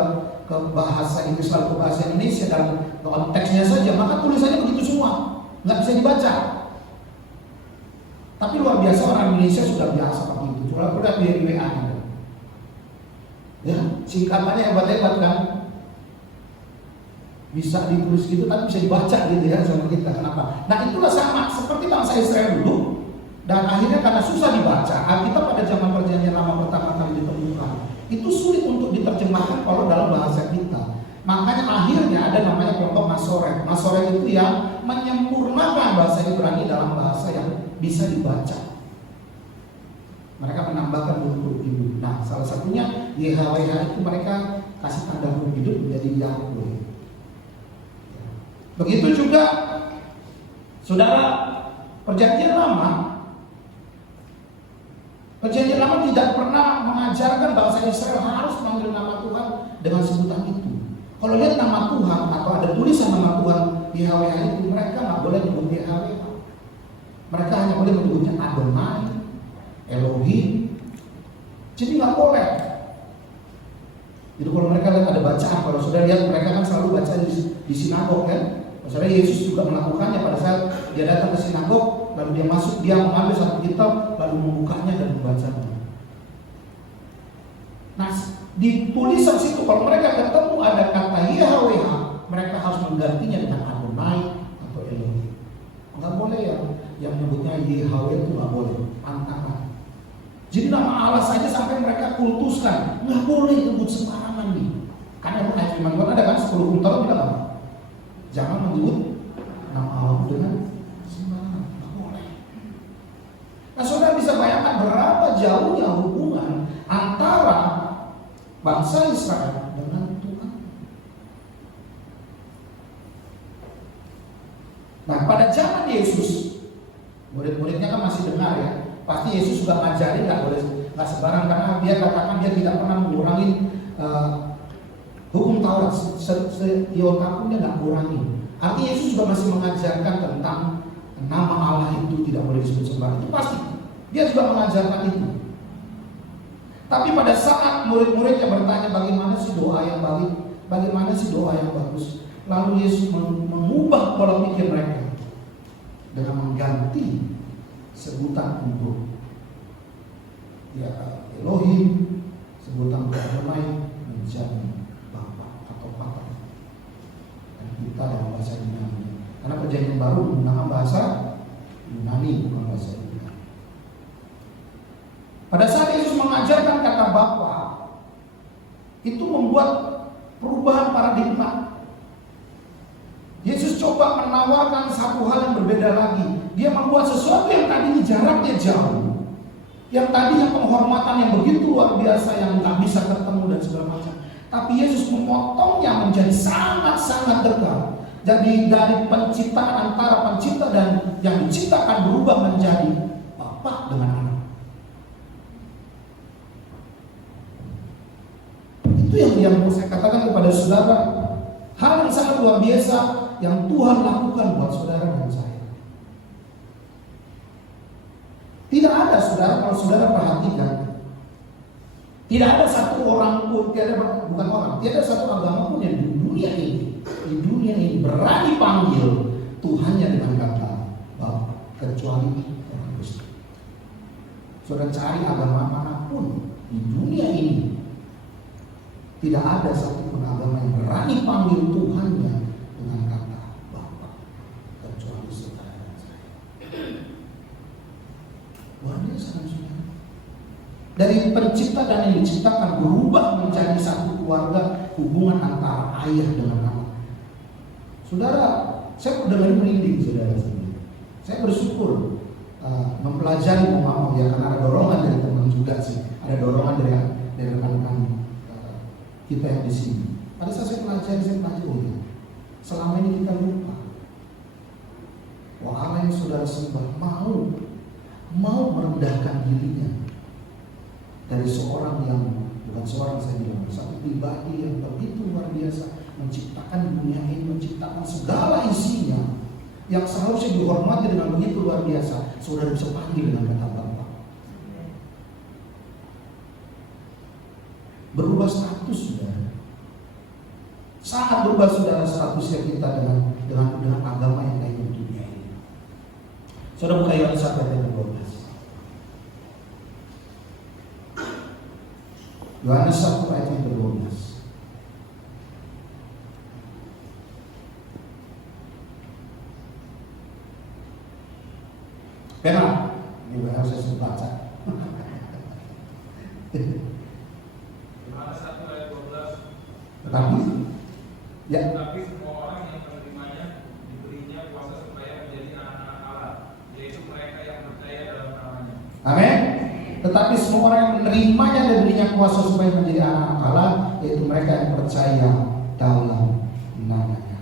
ke bahasa Inggris lalu ke bahasa Indonesia dalam konteksnya saja, maka tulisannya begitu semua, nggak bisa dibaca. Tapi luar biasa orang Indonesia sudah biasa seperti itu. Coba udah di WA gitu. Ya, singkatannya hebat-hebat kan. Bisa ditulis gitu tapi bisa dibaca gitu ya sama kita. Kenapa? Nah itulah sama seperti bangsa Israel dulu. Dan akhirnya karena susah dibaca, Alkitab pada zaman perjanjian lama pertama kali ditemukan, itu sulit untuk diterjemahkan kalau dalam bahasa kita. Makanya akhirnya ada namanya kelompok Masorek. Masorek itu yang menyempurnakan bahasa Ibrani dalam bahasa yang bisa dibaca. Mereka menambahkan huruf hidup. Nah, salah satunya YHWH itu mereka kasih tanda huruf hidup menjadi Yahweh. Begitu juga, saudara, Perjanjian Lama tidak pernah mengajarkan bangsa Israel harus memanggil nama Tuhan dengan sebutan itu. Kalau lihat nama Tuhan atau ada tulisan nama Tuhan YHWH itu, mereka nggak boleh menyebut YHWH. Mereka hanya boleh menyebutnya Adonai, Elohim. Jadi nggak boleh. Jadi kalau mereka lihat ada bacaan, kalau sudah lihat mereka kan selalu baca di sinagog kan. Saudara, Yesus juga melakukannya pada saat dia datang ke sinagog, lalu dia masuk, dia mengambil satu kitab, lalu membukanya dan membacanya. Nah, di tulisan situ kalau mereka ketemu ada kata YHWH, mereka harus menggantinya dengan Adonai atau Elohim. Nggak boleh yang menyebutnya YHWH itu nggak boleh, pantangan. Jadi nama Allah saja sampai mereka kultuskan, nggak boleh disebut sembarangan nih. Karena ayat firman Tuhan ada kan 10 kuntal bilang apa? Jangan menyebut nama Allah dengan sembarangan, nggak boleh. Nah, saudara bisa bayangkan berapa jauhnya hubungan antara bangsa Israel dengan Tuhan. Nah, pada zaman Yesus, murid-muridnya kan masih dengar ya. Pasti Yesus juga ngajarin nggak sembarang, karena dia katakan dia tidak pernah mengurangi hukum Taurat, seiota pun dia nggak kurangi. Artinya Yesus juga masih mengajarkan tentang nama Allah itu tidak boleh disebut sembarang. Itu pasti. Dia juga mengajarkan itu. Tapi pada saat murid-muridnya bertanya bagaimana sih doa yang baik, bagaimana sih doa yang bagus, lalu Yesus mengubah pola pikir mereka dengan mengganti sebutan untuk Elohim, sebutan untuk Adonai menjadi kita dalam bahasa Yunani. Karena perjanjian baru menggunakan bahasa Yunani bukan bahasa Yunani. Pada saat Yesus mengajarkan kata Bapa, itu membuat perubahan paradigma. Yesus coba menawarkan satu hal yang berbeda lagi. Dia membuat sesuatu yang tadinya jaraknya jauh, yang tadinya penghormatan yang begitu luar biasa yang tak bisa ketemu dan segala macam. Tapi Yesus memotongnya menjadi sangat-sangat dekat. Jadi dari penciptaan antara pencipta dan yang diciptakan berubah menjadi Bapa dengan Anak. Itu yang saya katakan kepada saudara. Hal yang sangat luar biasa yang Tuhan lakukan buat saudara dan saya. Tidak ada saudara, kalau saudara perhatikan, tidak ada satu orang pun, tidak ada satu agama pun yang di dunia ini berani panggil Tuhannya dengan kata Bapa, kecuali orang Kristen. Saudara cari agama manapun di dunia ini, tidak ada satu pun agama yang berani panggil Tuhannya dengan kata Bapa, kecuali saudara dan saya. Luar biasa kan saudara? Dari pencipta dan yang diciptakan berubah menjadi satu keluarga, hubungan antara ayah dengan anak. Saudara, saya udah merinding saudara sendiri. Saya bersyukur mempelajari mau ya, karena ada dorongan dari teman juga sih, ada dorongan dari rekan-rekan kita yang di sini. Pada saat saya pelajari oh ya, selama ini kita lupa bahwa Allah yang saudara sembah mau merendahkan dirinya. Dari seorang yang bukan seorang, saya bilang satu pribadi yang begitu luar biasa, menciptakan dunia ini, menciptakan segala isinya, yang seharusnya dihormati dengan begitu luar biasa, saudara bisa panggil dengan kata Bapa. Berubah status saudara. sangat berubah saudara statusnya kita dengan agama yang lain di dunia ini. Saudara buka Yohanes 1 ayat 12. Yohanes 1 ayat 12. Kenapa? Ini harus saya baca. Yohanes 1 ayat 12. Tetapi, ya. Tetapi semua orang yang menerimanya diberinya kuasa supaya menjadi anak-anak Allah, yaitu mereka yang percaya dalam namanya. Amin. Tetapi semua orang yang menerimanya dan diberinya kuasa supaya menjadi anak Allah, yaitu mereka yang percaya dalam namanya.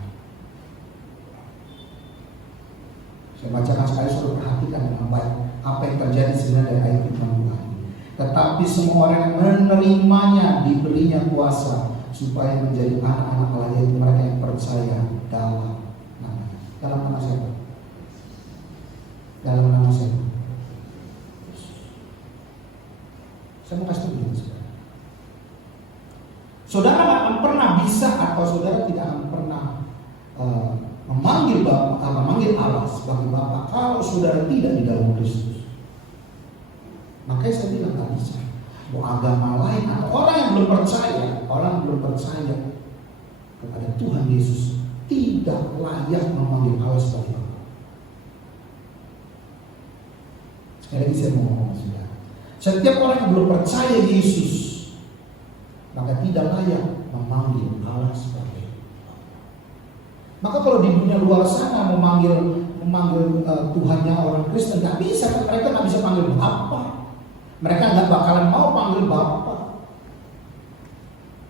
Saya bacakan sekali, suruh perhatikan dengan baik apa yang terjadi sebenarnya dari ayat firman Tuhan. Tetapi semua orang yang menerimanya diberinya kuasa supaya menjadi anak-anak Allah, yaitu mereka yang percaya dalam namanya. Dalam nama siapa? Dalam nama siapa? Saya mau kasih tahu begini, saudara. Saudara akan pernah bisa atau saudara tidak akan pernah memanggil Allah sebagai Bapa kalau saudara tidak di dalam Kristus. Makanya saya bilang nggak bisa. Mau agama lain atau orang yang belum percaya kepada Tuhan Yesus tidak layak memanggil Allah sebagai Bapa. Sekali lagi saya mau ngomong, saudara. Setiap orang yang belum percaya Yesus maka tidak layak memanggil Allah sebagai Bapa. Maka kalau di dunia luar sana memanggil Tuhannya orang Kristen nggak bisa, mereka nggak bisa panggil Bapa. Mereka nggak bakalan mau panggil Bapa.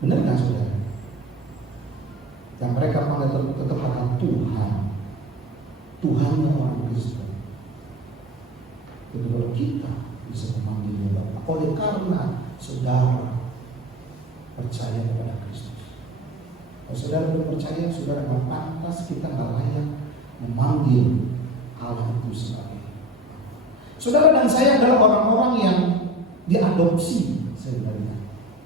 Benar nggak saudara? Yang mereka panggil tetap akan Tuhan, Tuhannya orang Kristen. Jadi kalau kita bisa memanggil Bapa oleh karena saudara percaya kepada Kristus. Kalau saudara belum percaya, saudara nggak pantas, kita nggak layak memanggil Allah itu sebagai Bapa. Saudara dan saya adalah orang-orang yang diadopsi sebenarnya.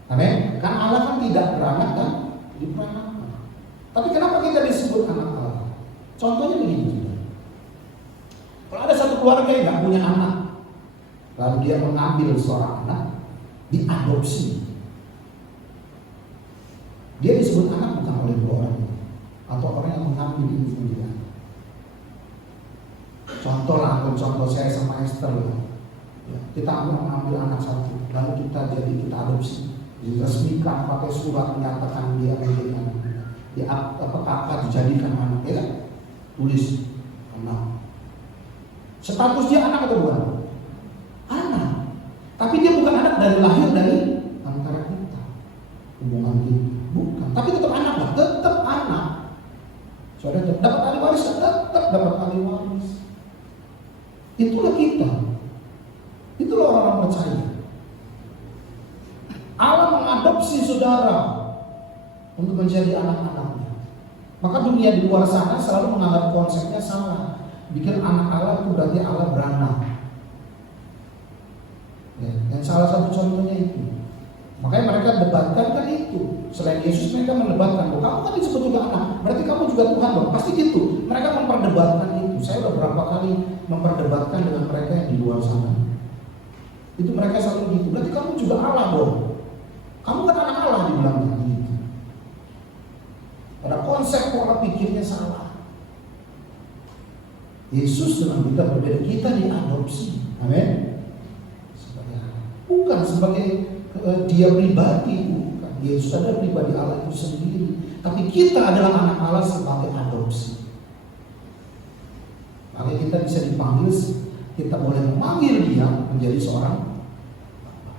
Amin. Karena Allah kan tidak beranak dan diperanakan. Tapi kenapa kita disebut anak Allah? Contohnya begini, saudara. Kalau ada satu keluarga yang nggak punya anak, lalu dia mengambil seorang anak, diadopsi. Dia disebut anak bukan oleh dua orang atau orang yang mengambil ini menjadi anak. Ambil contoh saya sama Esther lah. Ya, kita mengambil anak satu, lalu kita adopsi, diresmikan pakai surat menyatakan dia menjadi anak. Dia kakak dijadikan anak, ya kan? Tulis anak. Status dia anak atau bukan? Anak. Tapi dia bukan anak dari lahir dari antara kita, hubungan kita. Bukan, tapi tetap anak lah, tetap anak. Saudara dapat ahli waris, tetap dapat ahli waris. Itulah kita. Itulah orang-orang percaya. Allah mengadopsi saudara untuk menjadi anak-anaknya. Maka dunia di luar sana selalu menganggap konsepnya salah. Bikin anak Allah itu berarti Allah beranak. Ya, dan salah satu contohnya itu. Makanya mereka debatkan kan itu. Selain Yesus mereka mendebatkan, kamu kan disebut juga anak, berarti kamu juga Tuhan dong. Pasti gitu. Mereka memperdebatkan itu. Saya udah berapa kali memperdebatkan dengan mereka yang di luar sana. Itu mereka selalu gitu. Berarti kamu juga Allah dong. Kamu kan anak Allah dibilang gitu. Pada konsep pola pikirnya salah. Yesus dengan kita berbeda. Kita diadopsi. Amin. Sebagai anak. Bukan sebagai dia pribadi, bukan. Yesus adalah pribadi Allah itu sendiri. Tapi kita adalah anak Allah sebagai adopsi. Makanya kita bisa dipanggil, kita boleh memanggil dia menjadi seorang Bapa.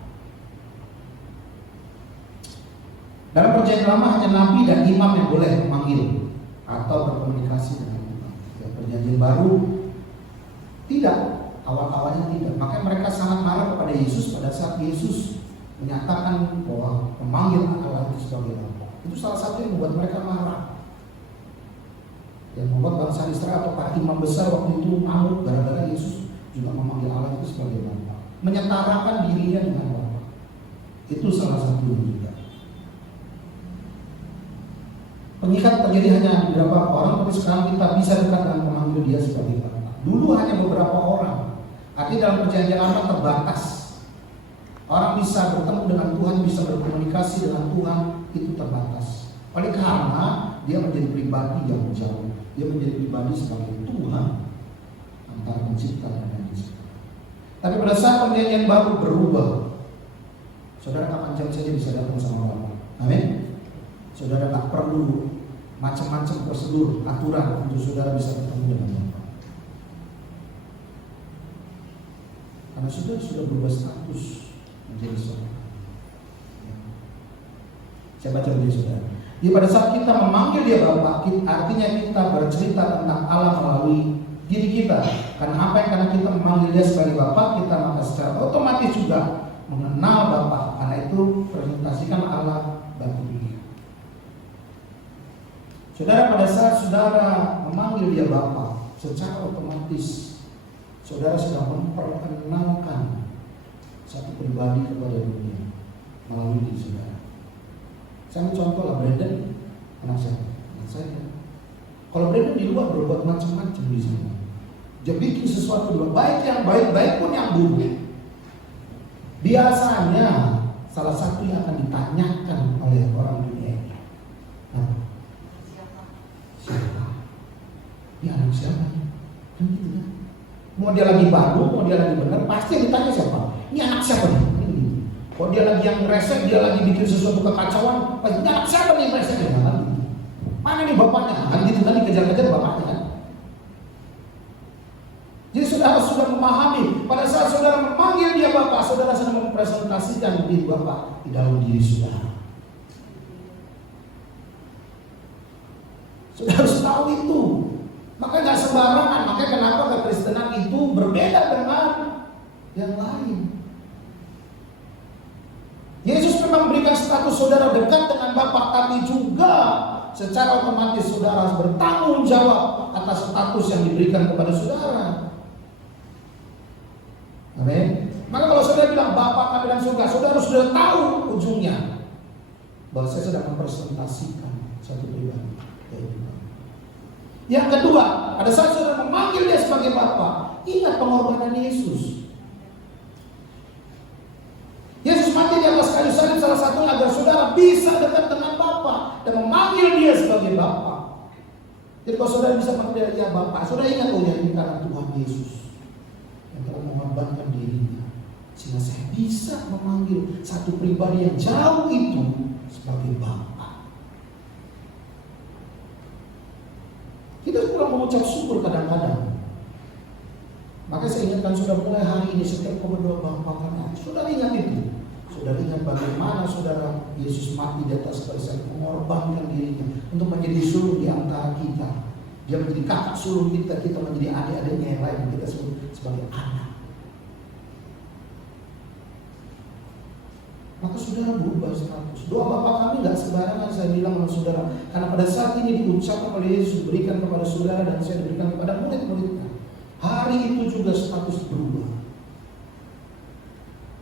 Dalam perjanjian lama hanya nabi dan imam yang boleh memanggil atau berkomunikasi dengan Tuhan. Dalam perjanjian baru tidak, awal-awalnya tidak. Makanya mereka sangat marah kepada Yesus pada saat Yesus menyatakan bahwa memanggil Allah itu sebagai Bapa. Itu salah satu yang membuat mereka marah. Yang membuat bangsa Israel atau para imam besar waktu itu ngamuk gara-gara Yesus juga memanggil Allah itu sebagai Bapa, menyetarakan dirinya dengan Bapa. Itu salah satu juga. lihat terjadi hanya di beberapa orang, tapi sekarang kita bisa dekat dengan memanggil dia sebagai Bapa. Dulu hanya beberapa orang. Artinya dalam perjanjian lama terbatas. Orang bisa bertemu dengan Tuhan, bisa berkomunikasi dengan Tuhan, itu terbatas. Oleh karena dia menjadi pribadi yang jauh. Dia menjadi pribadi sebagai Tuhan antara pencipta dan manusia. Tapi pada saat perjanjian baru berubah, saudara kapan saja bisa datang sama Bapa. Amin. Saudara tak perlu macam-macam prosedur, aturan untuk saudara bisa bertemu dengan Bapa. Karena saudara sudah berubah status menjadi saudara. Saya baca dulu saudara. Jadi pada saat kita memanggil dia Bapa, artinya kita bercerita tentang Allah melalui diri kita. Karena kita memanggil dia sebagai Bapa, kita maka secara otomatis juga mengenal Bapa. Karena itu presentasikan Allah bagi dunia. Saudara, pada saat saudara memanggil dia Bapa, secara otomatis saudara sedang memperkenalkan satu pribadi kepada dunia melalui diri saudara. Saya contoh lah Brandon, anak saya. Kalau Brandon di luar berbuat macam-macam di sana, dia bikin sesuatu dulu, baik yang baik pun yang buruk. Biasanya salah satu yang akan ditanyakan oleh orang dunia ini, siapa? Dia anak siapa? Kan gitu kan? Mau dia lagi baru, mau dia lagi benar, pasti ditanya siapa? Ini anak siapa nih? Kalau dia lagi yang resek, dia lagi bikin sesuatu kekacauan, pasti anak siapa nih yang resek? Mana nih bapaknya? Kan gitu tadi kejar-kejar bapaknya kan? Jadi saudara sudah memahami, pada saat saudara memanggil dia Bapa, saudara sedang mempresentasikan diri Bapa di dalam diri saudara. Saudara harus tahu itu. Maka nggak sembarangan. Makanya kenapa kekristenan itu berbeda dengan yang lain. Yesus memang memberikan status saudara dekat dengan Bapa, tapi juga secara otomatis saudara harus bertanggung jawab atas status yang diberikan kepada saudara. Amin. Maka kalau saudara bilang Bapa kami dalam surga, saudara sudah tahu ujungnya bahwa saya sedang mempresentasikan satu pribadi. Yang kedua, pada saat saudara memanggil dia sebagai Bapa, ingat pengorbanan Yesus. Yesus mati di atas kayu salib salah satunya agar saudara bisa dekat dengan Bapa dan memanggil dia sebagai Bapa. Jadi kalau saudara bisa memanggil dia Bapa, saudara ingat ini karena Tuhan Yesus yang telah mengorbankan dirinya sehingga saya bisa memanggil satu pribadi yang jauh itu sebagai Bapa. Kita kurang mengucap syukur kadang-kadang. Maka saya ingatkan sudah mulai hari ini setiap kau berdoa Bapa kami, saudara ingat itu. Saudara ingat bagaimana saudara Yesus mati di atas kayu salib, mengorbankan dirinya untuk menjadi sulung di antara kita. Dia menjadi kakak sulung kita, kita menjadi adik-adiknya yang lain, kita sebut sebagai anak. Maka saudara berubah status. Doa Bapa kami nggak sembarangan saya bilang sama saudara, karena pada saat ini diucapkan oleh Yesus, diberikan kepada saudara dan saya diberikan kepada murid-muridnya. Hari itu juga status berubah.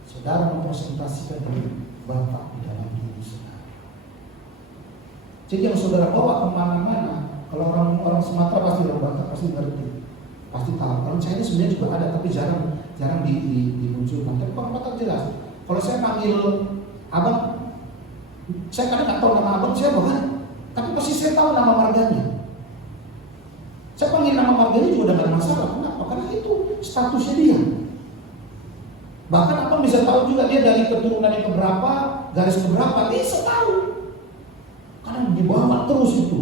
Saudara mempresentasikan diri Bapa di dalam diri saudara. Jadi yang saudara bawa kemana-mana, kalau orang Sumatera pasti orang Batak pasti ngerti, pasti tahu. Orang Chinese sebenarnya juga ada, tapi jarang dimunculkan. Tapi orang Batak jelas. Kalau saya panggil abang, saya kadang nggak tahu nama abang siapa kan, tapi pasti saya tahu nama marganya. Saya panggil nama marganya juga udah nggak ada masalah. Kenapa? Karena itu statusnya dia. Bahkan abang bisa tahu juga dia dari keturunan yang keberapa, garis keberapa, bisa tahu. Karena dibawa terus itu.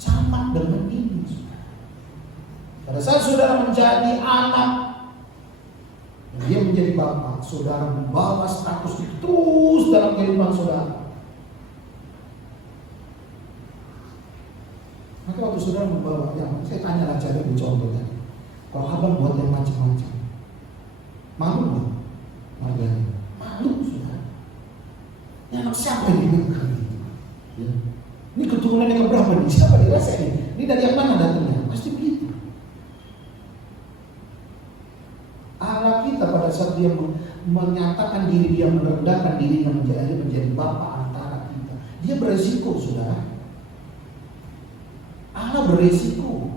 Sama dengan ini. Pada saat saudara menjadi anak, dia menjadi Bapa, saudara membawa status itu terus dalam kehidupan saudara. Maka waktu saudara membawa, yang saya tanya lah cara contohnya. Kalau abang buat yang macam-macam, malu nggak? Marganya malu saudara. Ini anak siapa ini? Ya. Ini keturunan yang berapa nih? Siapa dirasa ini? Ini dari yang mana datangnya? Pasti begitu. Allah kita pada saat dia menyatakan diri, dia merendahkan dirinya menjadi Bapa antara kita. Dia beresiko, saudara. Allah beresiko.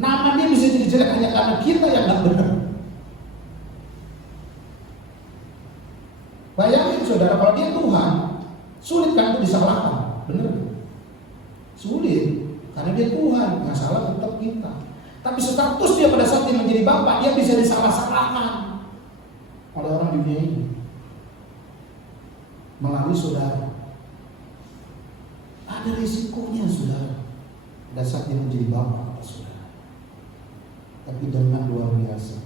Nama dia bisa jadi jelek hanya karena kita yang nggak benar. Bayangin saudara, kalau dia Tuhan, sulit kan untuk disalahkan, benar? Sulit, karena dia Tuhan, yang salah tetap kita. Tapi status dia pada saat dia menjadi Bapa, dia bisa disalah-salahkan oleh orang dunia ini melalui saudara. Ada risikonya saudara pada saat dia menjadi Bapa atau saudara. Tapi dengan luar biasa,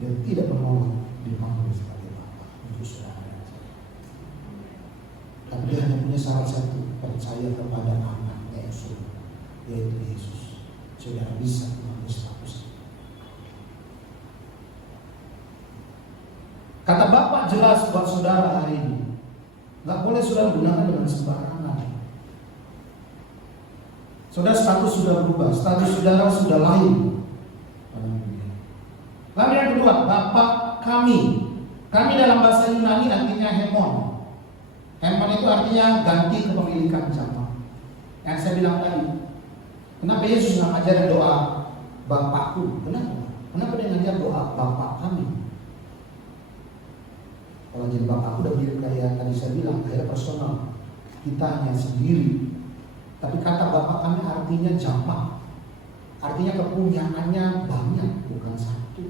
dia tidak menolak dipanggil sebagai Bapa untuk saudara. Tapi dia hanya punya syarat satu, percaya kepada anaknya Yesus, yaitu Yesus. Saudara bisa mengambil status. Kata Bapak jelas buat saudara hari ini. Gak boleh saudara gunakan dengan sembarangan. Saudara status sudah berubah, status saudara sudah lain. Lalu yang kedua, Bapak kami. Kami dalam bahasa Yunani artinya hemon. Hemon itu artinya ganti kepemilikan jamaah. Yang saya bilang tadi. Kenapa Yesus nggak ngajarin doa Bapakku? Kenapa? Kenapa dia ngajar doa Bapak kami? Kalau jadi Bapakku udah mirip kayak tadi saya bilang, kayak personal. Kita hanya sendiri. Tapi kata Bapak kami artinya jamak. Artinya kepunyaannya banyak, bukan satu.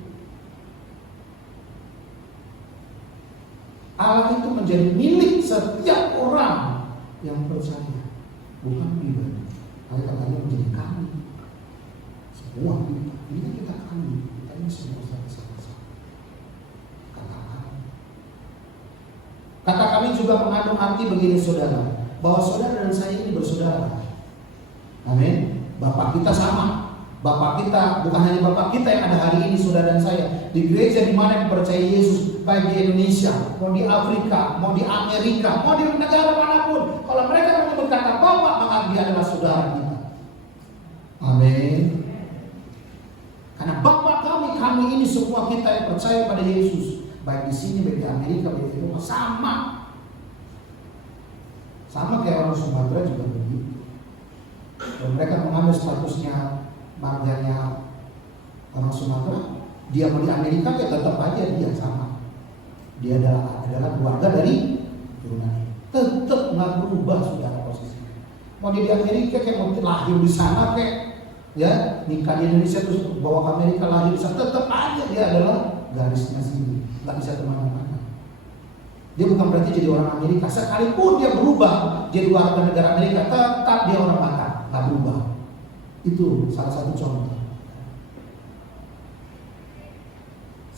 Allah itu menjadi milik setiap orang yang percaya, bukan pribadi. Allah katanya menjadi kami. Semua kita, ini kan kita kami. Kita ini semua sama-sama. Kata kami. Kata kami juga mengandung arti begini saudara, bahwa saudara dan saya ini bersaudara. Amin. Bapak kita sama. Bapak kita bukan hanya Bapak kita yang ada hari ini, saudara dan saya. Di gereja di mana yang percaya Yesus, baik di Indonesia, mau di Afrika, mau di Amerika, mau di negara manapun, kalau mereka menyebut kata Bapak, maka dia adalah saudara kita. Amin. Karena Bapak kami ini semua kita yang percaya pada Yesus, baik di sini, baik di Amerika, baik di Eropa, sama. Sama kayak orang Sumatera juga begitu. Dan mereka mengambil statusnya marganya orang Sumatera, dia mau di Amerika ya tetap aja dia sama. Dia adalah keluarga dari turunan. Tetap nggak berubah saudara posisinya. Mau dia di Amerika kayak mau lahir di sana kayak ya nikah di Indonesia terus bawa ke Amerika lahir di sana, tetap aja dia adalah garisnya sini, nggak bisa kemana-mana. Dia bukan berarti jadi orang Amerika. Sekalipun dia berubah jadi warga negara Amerika, tetap dia orang Batak, nggak berubah. Itu salah satu contoh.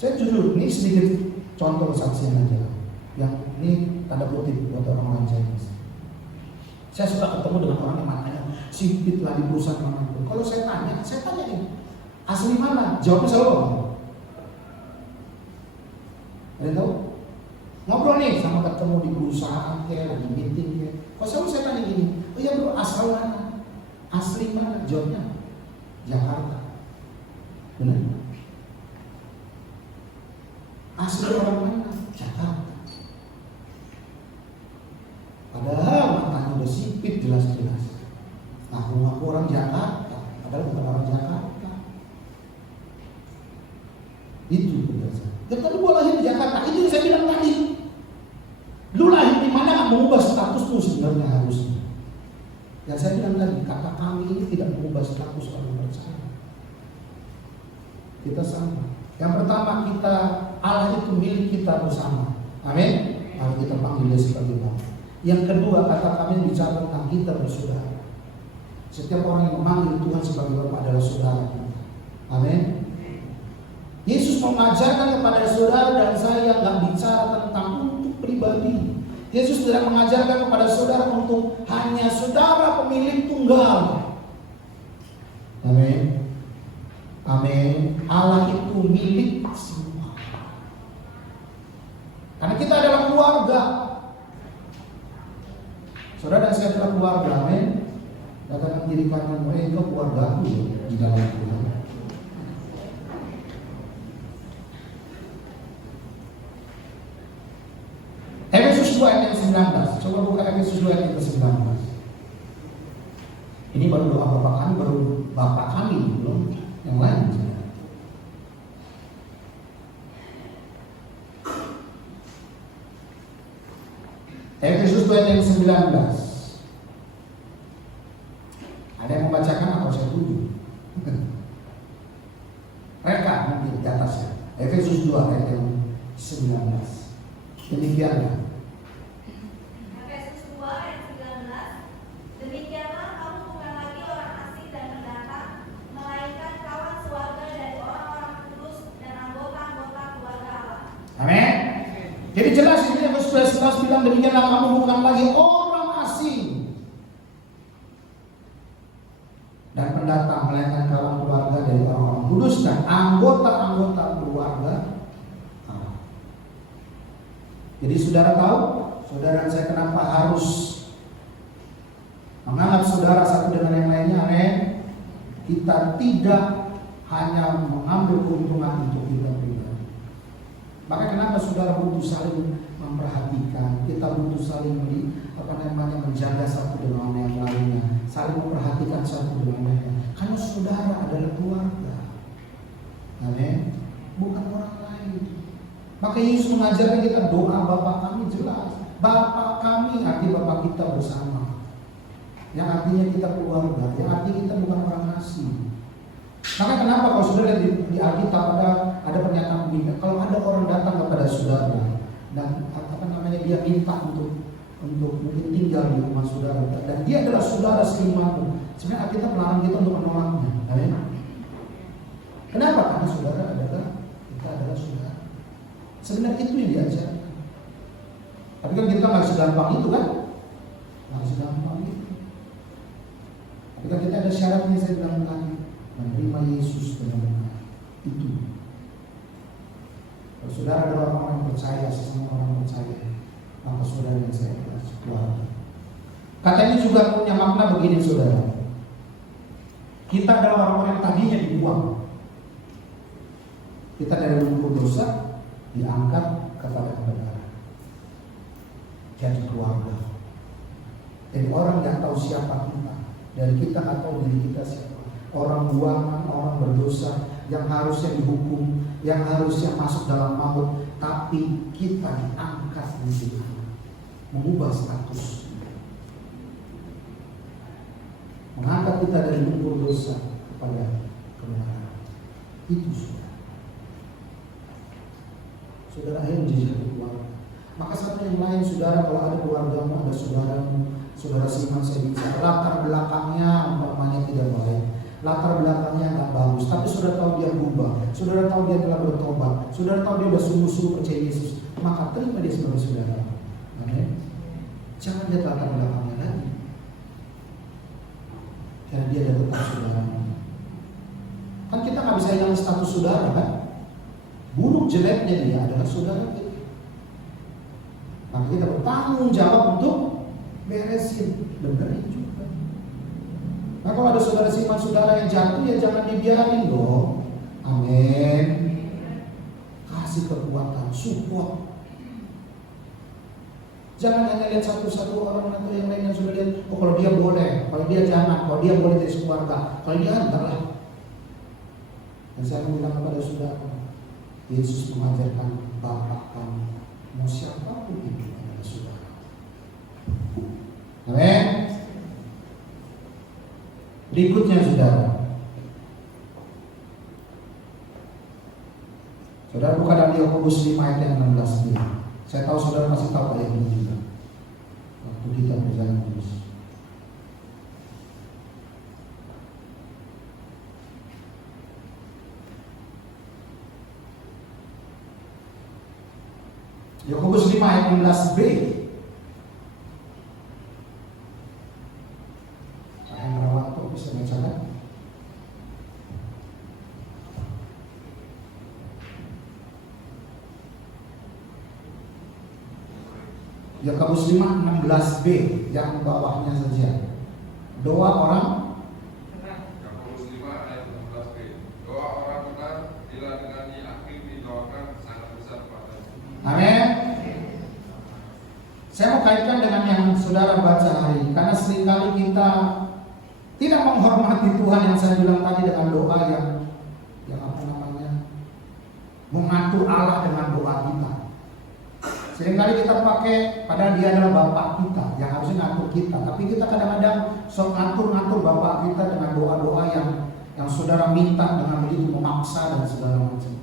Saya jujur, ini sedikit contoh kesaksian aja. Yang ini tanda kutip buat orang Chinese. Saya suka ketemu dengan orang yang matanya sipit lah di perusahaan manapun. Kalau saya tanya nih, asli mana? Jawabnya selalu apa? Ada tahu? Ngobrol nih sama ketemu di perusahaan kayak lagi meeting kayak. Kalau selalu saya tanya gini, oh iya bro, asal mana? Asli mana? Jawabnya Jakarta. Benar? Asli orang mana? Jakarta. Padahal matanya udah sipit jelas-jelas. Ngaku orang Jakarta, padahal bukan orang Jakarta. Itu berdasar. Ketika lu lahir di Jakarta, itu yang saya bilang tadi. Lu lahir di mana nggak mengubah status lu sebenarnya harusnya. Yang saya bilang tadi, kata kami ini tidak mengubah status orang percaya. Kita sama. Yang pertama kita, Allah itu milik kita bersama. Amin. Lalu kita panggil dia sebagai Bapa. Yang kedua, kata kami bicara tentang kita bersaudara. Setiap orang yang memanggil Tuhan sebagai Bapa adalah saudara kita. Amin. Yesus mengajarkan kepada saudara dan saya nggak bicara tentang untuk pribadi. Yesus tidak mengajarkan kepada saudara untuk hanya saudara pemilik tunggal. Amin. Amin. Allah itu milik semua. Karena kita adalah keluarga. Saudara dan saya adalah keluarga. Amin. Katakan kiri kanan, engkau keluargaku di dalam Tuhan. Efesus 2 ayat 19. Coba buka Ini baru doa Bapak kami, baru Bapak kami, belum yang lain. Efesus 2 ayat yang 19. Ada yang membacakan atau saya tuju? Reka mungkin di atasnya. Efesus 2 ayat yang 19. Demikianlah. Efesus 2 ayat 19. Demikianlah kamu bukan lagi orang asing dan pendatang, melainkan kawan sewarga dari orang-orang kudus dan anggota-anggota keluarga Allah. Amin. Jadi jelas ini Efesus 2 bilang demikianlah kamu bukan lagi orang asing dan pendatang, melainkan kawan keluarga dari orang-orang kudus dan anggota-anggota keluarga Allah. Jadi saudara tahu, saudara dan saya kenapa harus menganggap saudara satu dengan yang lainnya? Amin. Kita tidak hanya mengambil keuntungan untuk kita pribadi. Maka kenapa saudara butuh saling memperhatikan? Kita butuh saling menjaga satu dengan yang lainnya, saling memperhatikan satu dengan yang lainnya. Karena saudara adalah keluarga. Amin. Bukan orang lain. Maka Yesus mengajarkan kita doa Bapa kami jelas. Bapa kami arti Bapa kita bersama. Yang artinya kita keluarga, yang artinya kita bukan orang asing. Maka kenapa kalau saudara di Alkitab ada pernyataan begini, kalau ada orang datang kepada saudara dan dia minta untuk mungkin tinggal di rumah saudara dan dia adalah saudara seimanmu, sebenarnya Alkitab melarang kita untuk menolaknya. Kenapa? Karena saudara kita adalah saudara. Sebenarnya itu yang diajarkan. Tapi kan kita nggak segampang itu kan, nggak segampang itu. Tapi kan kita ada syaratnya, saya bilang tadi, menerima Yesus dengan benar. Itu. Kalau saudara adalah orang yang percaya, sesama orang percaya, maka saudara yang saya adalah keluarga. Kata ini juga punya makna begini saudara. Kita adalah orang-orang yang tadinya dibuang. Kita dari lumpur dosa diangkat kepada kebenaran. Jadi keluarga. Dan orang yang tahu siapa kita, dan kita nggak tahu diri kita siapa. Orang buangan, orang berdosa yang harusnya dihukum, yang harusnya masuk dalam maut, tapi kita diangkat menjadi anak, mengubah status, mengangkat kita dari lumpur dosa kepada kebenaran. Itu saudara yang menjadi keluarga. Maka satu yang lain saudara, kalau ada keluargamu, ada saudaramu, saudara simak saya bicara, latar belakangnya umpamanya tidak baik, latar belakangnya nggak bagus, tapi saudara tahu dia berubah, saudara tahu dia telah bertobat, saudara tahu dia sudah sungguh-sungguh percaya Yesus, maka terima dia sebagai saudara. Amin. Jangan lihat latar belakangnya lagi, karena dia adalah tetap saudara. Kan kita nggak bisa hilang status saudara kan? Buruk jeleknya dia adalah saudara kita. Maka kita bertanggung jawab untuk beresin, benerin juga. Nah kalau ada saudara yang jatuh, ya jangan dibiarin dong. Amin. Kasih kekuatan, support. Jangan hanya lihat satu-satu orang atau yang lain yang sudah lihat, oh kalau dia boleh, kalau dia jangan, kalau dia boleh jadi keluarga, kalau dia antarlah. Dan saya bilang kepada saudara, Yesus mengajarkan Bapa kami, mau siapapun itu adalah saudara. Amin. Berikutnya saudara, saudara buka dalam Yakobus 5 ayat yang 16 ini. Saya tahu saudara masih tahu ayat ini juga. Waktu kita berjalan terus. Yakobus 5 ayat 16b. Yang merawat kok bisa bacakan? Yakobus 5 16b yang bawahnya saja. Doa orang Yakobus 5 ayat 16b. Doa orang benar bila dengan yakin didoakan sangat besar padanya. Amin. Saya mau kaitkan dengan yang saudara baca hari ini, karena seringkali kita Tidak menghormati Tuhan yang saya bilang tadi dengan doa yang apa namanya, mengatur Allah dengan doa kita. Seringkali kita pakai, padahal dia adalah Bapak kita yang harusnya ngatur kita, tapi kita kadang-kadang sok ngatur Bapak kita dengan doa-doa yang saudara minta dengan begitu memaksa dan segala macam.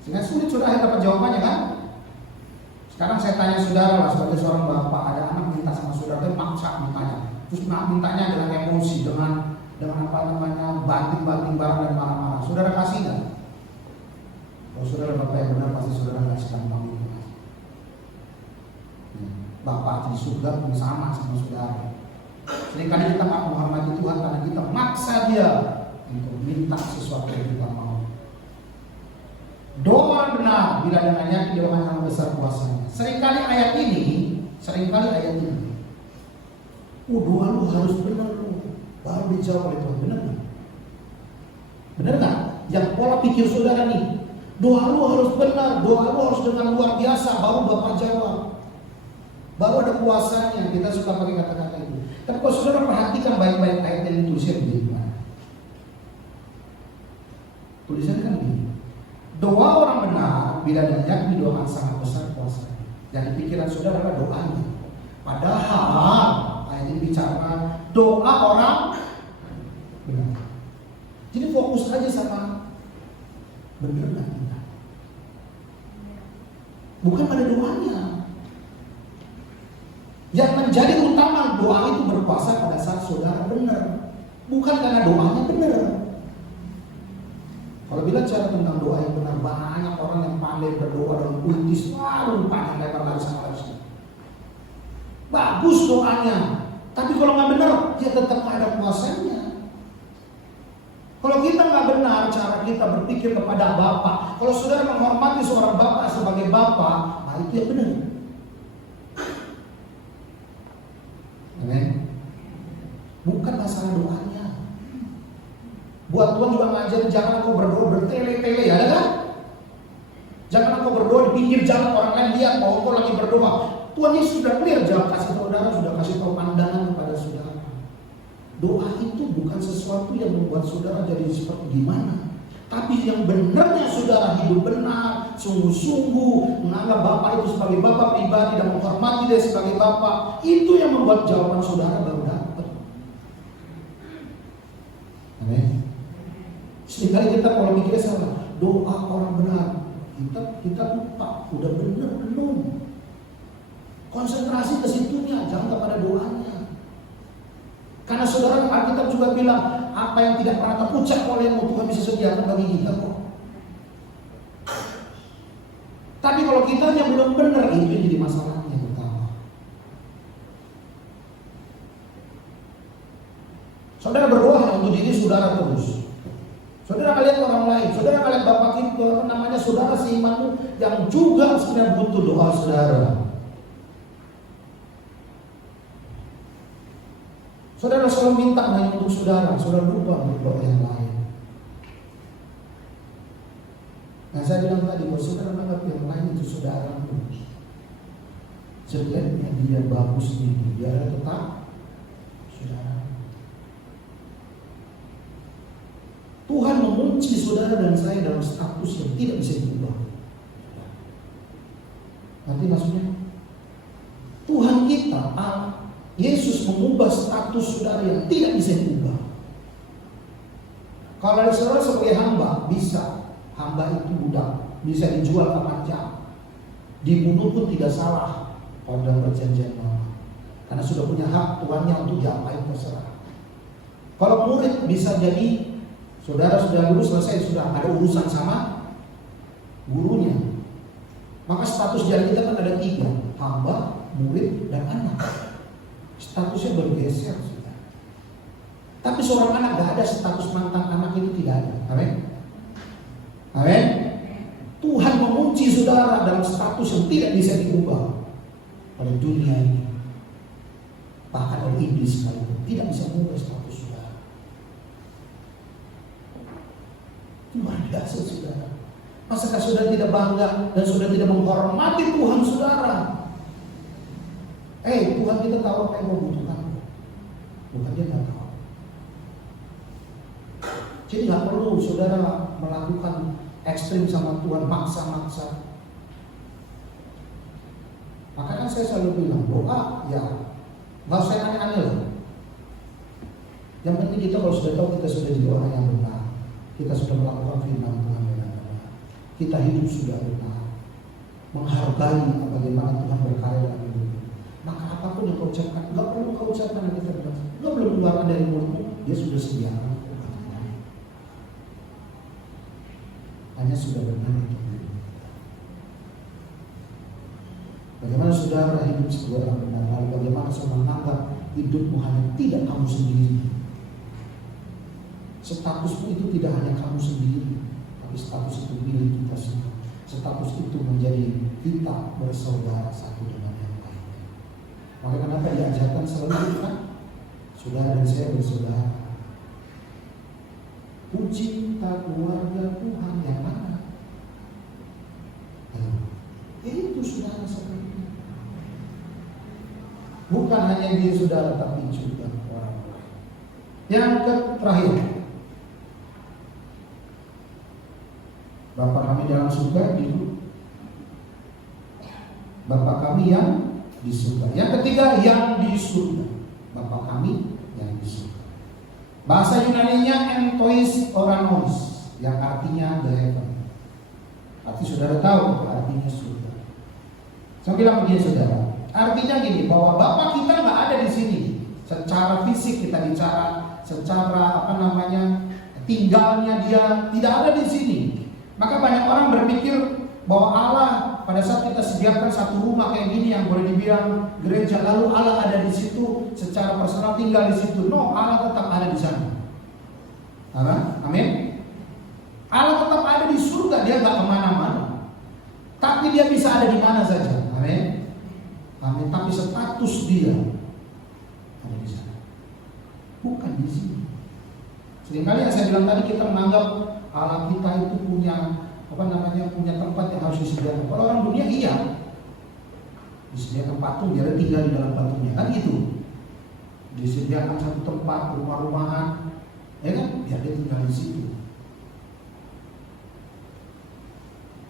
Sehingga sulit saudara dapat jawabannya kan? Sekarang saya tanya saudara lah, sebagai seorang bapak, ada anak minta sama saudara, dia maksa mintanya. Terus mintanya dengan emosi, dengan apa namanya, banting-banting barang dan marah-marah. Saudara kasih nggak? Kalau saudara bapak yang benar, pasti saudara nggak segampang itu. Bapak di surga pun sama saudara. Seringkali kita nggak menghormati Tuhan karena kita maksa dia untuk minta sesuatu yang kita mau. Doa orang benar bila dengannya dia akan sangat besar kuasanya. Seringkali ayat ini, doa lu harus benar lu, baru dijawab oleh Tuhan. Benar nggak? Benar nggak? Yang pola pikir saudara nih, doa lu harus benar, doa lu harus dengan luar biasa, baru Bapak jawab. Baru ada kuasanya. Kita suka pakai kata-kata itu. Tapi kalau saudara perhatikan baik-baik ayat yang dituliskan begini. Tulisannya kan begini. Doa orang benar bila diyakini doa sangat besar kuasanya. Dan pikiran saudara adalah doanya. Padahal ayat ini bicara doa orang benar. Jadi fokus aja sama benar nggak kita. Bukan pada doanya. Yang menjadi utama doa itu berkuasa pada saat saudara benar, bukan karena doanya benar. Kalau bilang cara tentang doa yang benar, banyak orang yang pandai berdoa dalam puitis, waduh panjang lebar laris. Bagus doanya, tapi kalau nggak benar, dia tetap nggak ada kuasanya. Kalau kita nggak benar cara kita berpikir kepada Bapa, kalau saudara menghormati seorang Bapa sebagai Bapa, nah itu yang benar. Amen. Bukan masalah doanya. Buat Tuhan juga ngajarin jangan engkau berdoa bertele-tele, ya kan? Jangan engkau berdoa di pinggir jalan orang lain lihat bahwa engkau lagi berdoa. Tuhan Yesus sudah clear jawab, kasih saudara, sudah kasih tahu pandangan kepada saudara. Doa itu bukan sesuatu yang membuat saudara jadi seperti gimana, tapi yang benarnya saudara hidup benar, sungguh-sungguh menganggap Bapak itu sebagai Bapak pribadi dan menghormati dia sebagai Bapak, itu yang membuat jawaban saudara baru dapat. Amin. Seringkali kita kalau mikirnya salah, doa orang benar, kita lupa udah benar belum. Konsentrasi ke situnya, jangan kepada doanya. Karena saudara Alkitab juga bilang apa yang tidak pernah terucap olehmu Tuhan bisa sediakan bagi kita kok. Tapi kalau kitanya belum benar, itu jadi masalahnya yang pertama. Saudara berdoa untuk diri saudara terus. Saudara ngeliat orang lain, saudara ngeliat Bapak kita, namanya saudara seimanmu yang juga sebenarnya butuh doa saudara. Saudara selalu minta hanya untuk saudara lupa untuk doa yang lain. Nah saya bilang tadi, kalau saudara menganggap yang lain itu saudara, jeleknya dia, bagusnya dia tetap saudara. Tuhan mengunci saudara dan saya dalam status yang tidak bisa diubah. Nanti maksudnya Tuhan kita, Yesus mengubah status saudara yang tidak bisa diubah. Kalau ada saudara sebagai hamba, bisa. Hamba itu budak, bisa dijual kapan jam, dibunuh pun tidak salah kalau dalam perjanjian lama, karena sudah punya hak tuannya untuk diapain terserah. Kalau murid bisa jadi, saudara sudah lulus selesai, sudah ada urusan sama gurunya. Maka status jari kita kan ada 3, hamba, murid, dan anak. Statusnya bergeser sudah. Tapi seorang anak gak ada status mantan anak, itu tidak ada. Amin. Amin. Tuhan mengunci saudara dalam status yang tidak bisa diubah oleh dunia ini, bahkan oleh iblis sekalipun tidak bisa mengubah status saudara. Luar biasa saudara. Masakah saudara tidak bangga dan saudara tidak menghormati Tuhan saudara? Tuhan kita tahu apa yang mau butuhkan, bukan dia nggak tahu. Jadi nggak perlu saudara melakukan ekstrim sama Tuhan, maksa-maksa. Maka kan saya selalu bilang, doa ya nggak usah aneh-aneh loh. Yang penting kita kalau sudah tahu kita sudah jadi orang yang benar, kita sudah melakukan firman Tuhan dengan benar, kita hidup sudah benar, menghargai bagaimana Tuhan berkarya dalam hidup. Maka apapun yang kau ucapkan, nggak perlu kau ucapkan yang kita bilang, lo belum keluarkan dari mulutmu, dia sudah sediakan. Hanya sudah benar itu. Bagaimana saudara hidup sebagai orang benar, lalu bagaimana saudara menganggap hidupmu hanya tidak kamu sendiri. Statusmu itu tidak hanya kamu sendiri, tapi status itu milik kita semua. Status itu menjadi kita bersaudara satu dengan yang lain. Maka kenapa diajarkan selalu kan? Saudara dan saya bersaudara. Cinta keluarga Tuhan yang mana? Itu saudara seperti itu. Bukan hanya diri saudara, tapi juga orang lain. Yang terakhir, Bapa kami dalam surga itu Bapa kami yang di surga. Yang ketiga, yang di surga. Bapa kami yang di surga. Bahasa Yunaninya entois oranos, yang artinya the heaven. Arti saudara tahu artinya surga. Saya bilang begini saudara, artinya gini, bahwa Bapa kita nggak ada di sini. Secara fisik kita bicara, secara tinggalnya dia tidak ada di sini. Maka banyak orang berpikir bahwa Allah pada saat kita sediakan satu rumah kayak gini yang boleh dibilang gereja, lalu Allah ada di situ secara personal tinggal di situ. No, Allah tetap ada di sana. Amin. Allah tetap ada di surga, dia nggak kemana-mana. Tapi dia bisa ada di mana saja. Amin. Amin. Tapi status dia ada di sana, bukan di sini. Seringkali yang saya bilang tadi, kita menganggap Allah kita itu punya punya tempat yang harus disediakan. Kalau orang dunia iya, disediakan patung, dia tinggal di dalam patungnya, kan gitu. Disediakan satu tempat, rumah-rumahan, ya kan, biar dia tinggal di situ.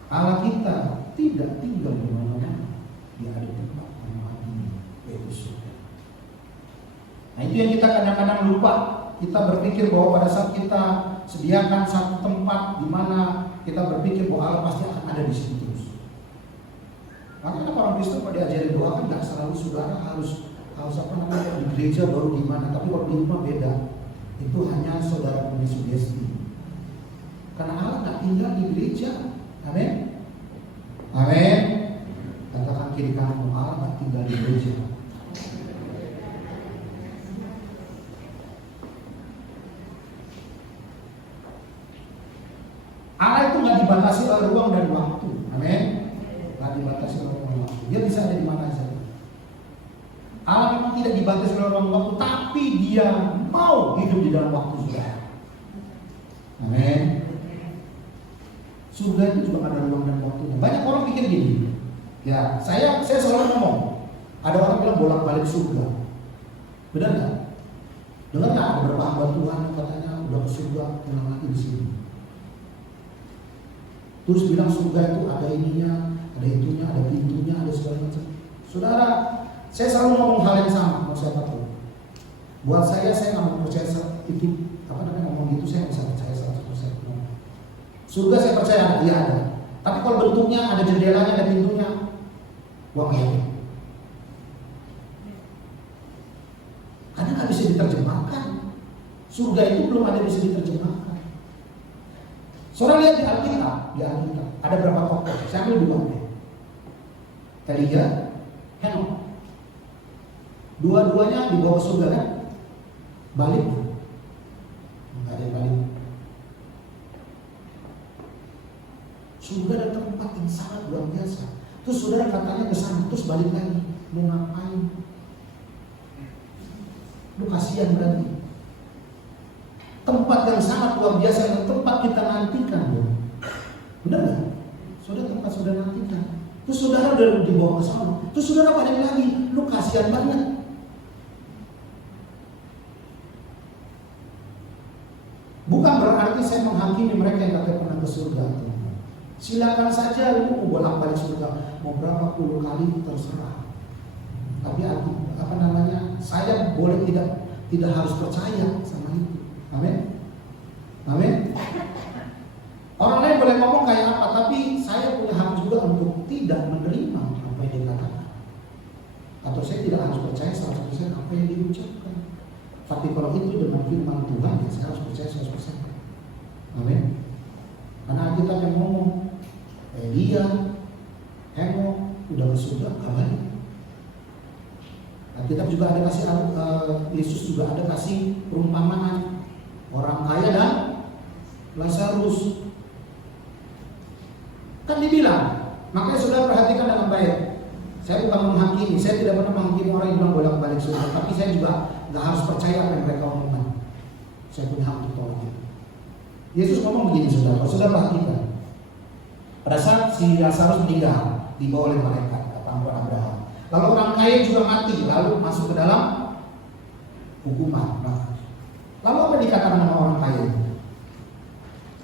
Allah kita tidak tinggal di mana-mana, dia ada di tempat yang ini, yaitu surga. Nah itu yang kita kadang-kadang lupa. Kita berpikir bahwa pada saat kita sediakan satu tempat di mana kita berpikir bahwa Allah pasti akan ada di situ terus. Makanya orang Kristen pada diajarin doa kan nggak selalu saudara harus di gereja baru gimana, tapi kalau di rumah beda. Itu hanya saudara punya sugesti. Karena Allah nggak tinggal di gereja. Amin. Amin. Katakan kiri kanan, Allah nggak tinggal di gereja. Allah itu nggak dibatasi oleh ruang dan waktu. Amin. Nggak dibatasi oleh ruang dan waktu. Dia bisa ada di mana saja. Allah memang tidak dibatasi oleh ruang dan waktu, tapi dia mau hidup di dalam waktu juga. Amin. Surga itu juga ada ruang dan waktunya. Banyak orang pikir gini. Ya, saya selalu ngomong. Ada orang bilang bolak-balik surga. Benar nggak? Dengar nggak ada beberapa hamba Tuhan katanya udah ke surga, pulang lagi di sini. Terus bilang surga itu ada ininya, ada itunya, ada pintunya, ada segala macam. Saudara, saya selalu ngomong hal yang sama, mau siapa tahu. Buat saya nggak mau percaya itu ngomong gitu, saya nggak bisa percaya 100%. Surga saya percaya dia ada, tapi kalau bentuknya ada jendelanya, ada pintunya, gua nggak yakin. Karena nggak bisa diterjemahkan. Surga itu belum ada bisa diterjemahkan. Saudara lihat di Alkitab, ada berapa tokoh? Saya ambil dua deh. Elia, Henok. Dua-duanya dibawa surga kan? Balik? Enggak ada yang balik. Surga ada tempat yang sangat luar biasa. Terus saudara katanya ke sana, terus balik lagi. Mau ngapain? Lu kasihan berarti. Tempat yang sangat luar biasa, yang tempat kita nantikan. Benar nggak? Saudara tempat saudara nantikan. Terus saudara udah dibawa ke sana. Terus saudara balik lagi. Lu kasihan banget. Bukan berarti saya menghakimi mereka yang kata pernah ke surga. Silakan saja lu mau bolak-balik surga, mau berapa puluh kali terserah. Tapi saya boleh tidak harus percaya sama itu. Amin. Amin. Orang lain boleh ngomong kayak apa, tapi saya punya hak juga untuk tidak menerima apa yang dia katakan. Atau saya tidak harus percaya 100% apa yang diucapkan. Tapi kalau itu dengan firman Tuhan, ya saya harus percaya 100%. Amin. Karena kita yang ngomong, Elia, Henok udah ke surga, kabarnya. Nah, kita juga ada kasih, Yesus juga ada kasih perumpamaan orang kaya dan Lazarus. Kan dibilang, makanya saudara perhatikan dengan baik. Saya bukan menghakimi, saya tidak pernah menghakimi orang yang bilang bolak-balik surga, tapi saya juga nggak harus percaya apa yang mereka omongkan. Saya punya hak untuk tolak itu. Yesus ngomong begini, saudara, kalau saudara perhatikan, pada saat si Lazarus meninggal, dibawa oleh malaikat, kata Abraham. Lalu orang kaya juga mati, lalu masuk ke dalam hukuman. Nah, lalu apa dikatakan sama orang kaya?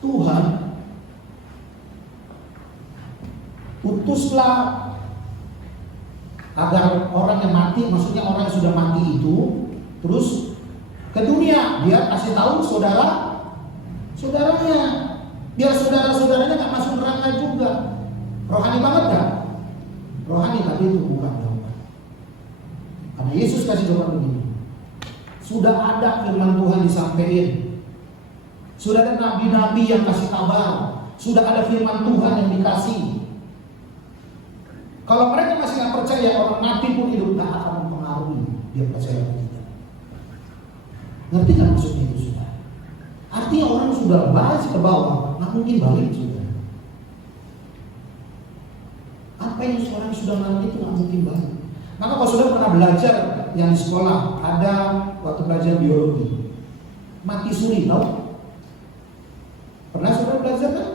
Tuhan, utuslah agar orang yang mati, maksudnya orang yang sudah mati itu, terus ke dunia, biar kasih tahu saudaranya, biar saudara-saudaranya nggak masuk neraka juga. Rohani banget kan? Rohani, tapi itu bukan. Karena Yesus kasih jawaban begini, sudah ada firman Tuhan disampaikan, sudah ada nabi-nabi yang kasih kabar, sudah ada firman Tuhan yang dikasih. Kalau mereka masih nggak percaya, orang mati pun hidup nggak akan mempengaruhi dia percaya atau tidak. Ngerti kan maksudnya itu sudah? Artinya orang sudah balik ke bawah, nggak mungkin balik juga. Apa yang orang sudah ngerti itu nggak mungkin balik. Maka kalau sudah pernah belajar yang di sekolah, ada waktu belajar biologi, mati suri, tahu? Pernah sudah belajar kan?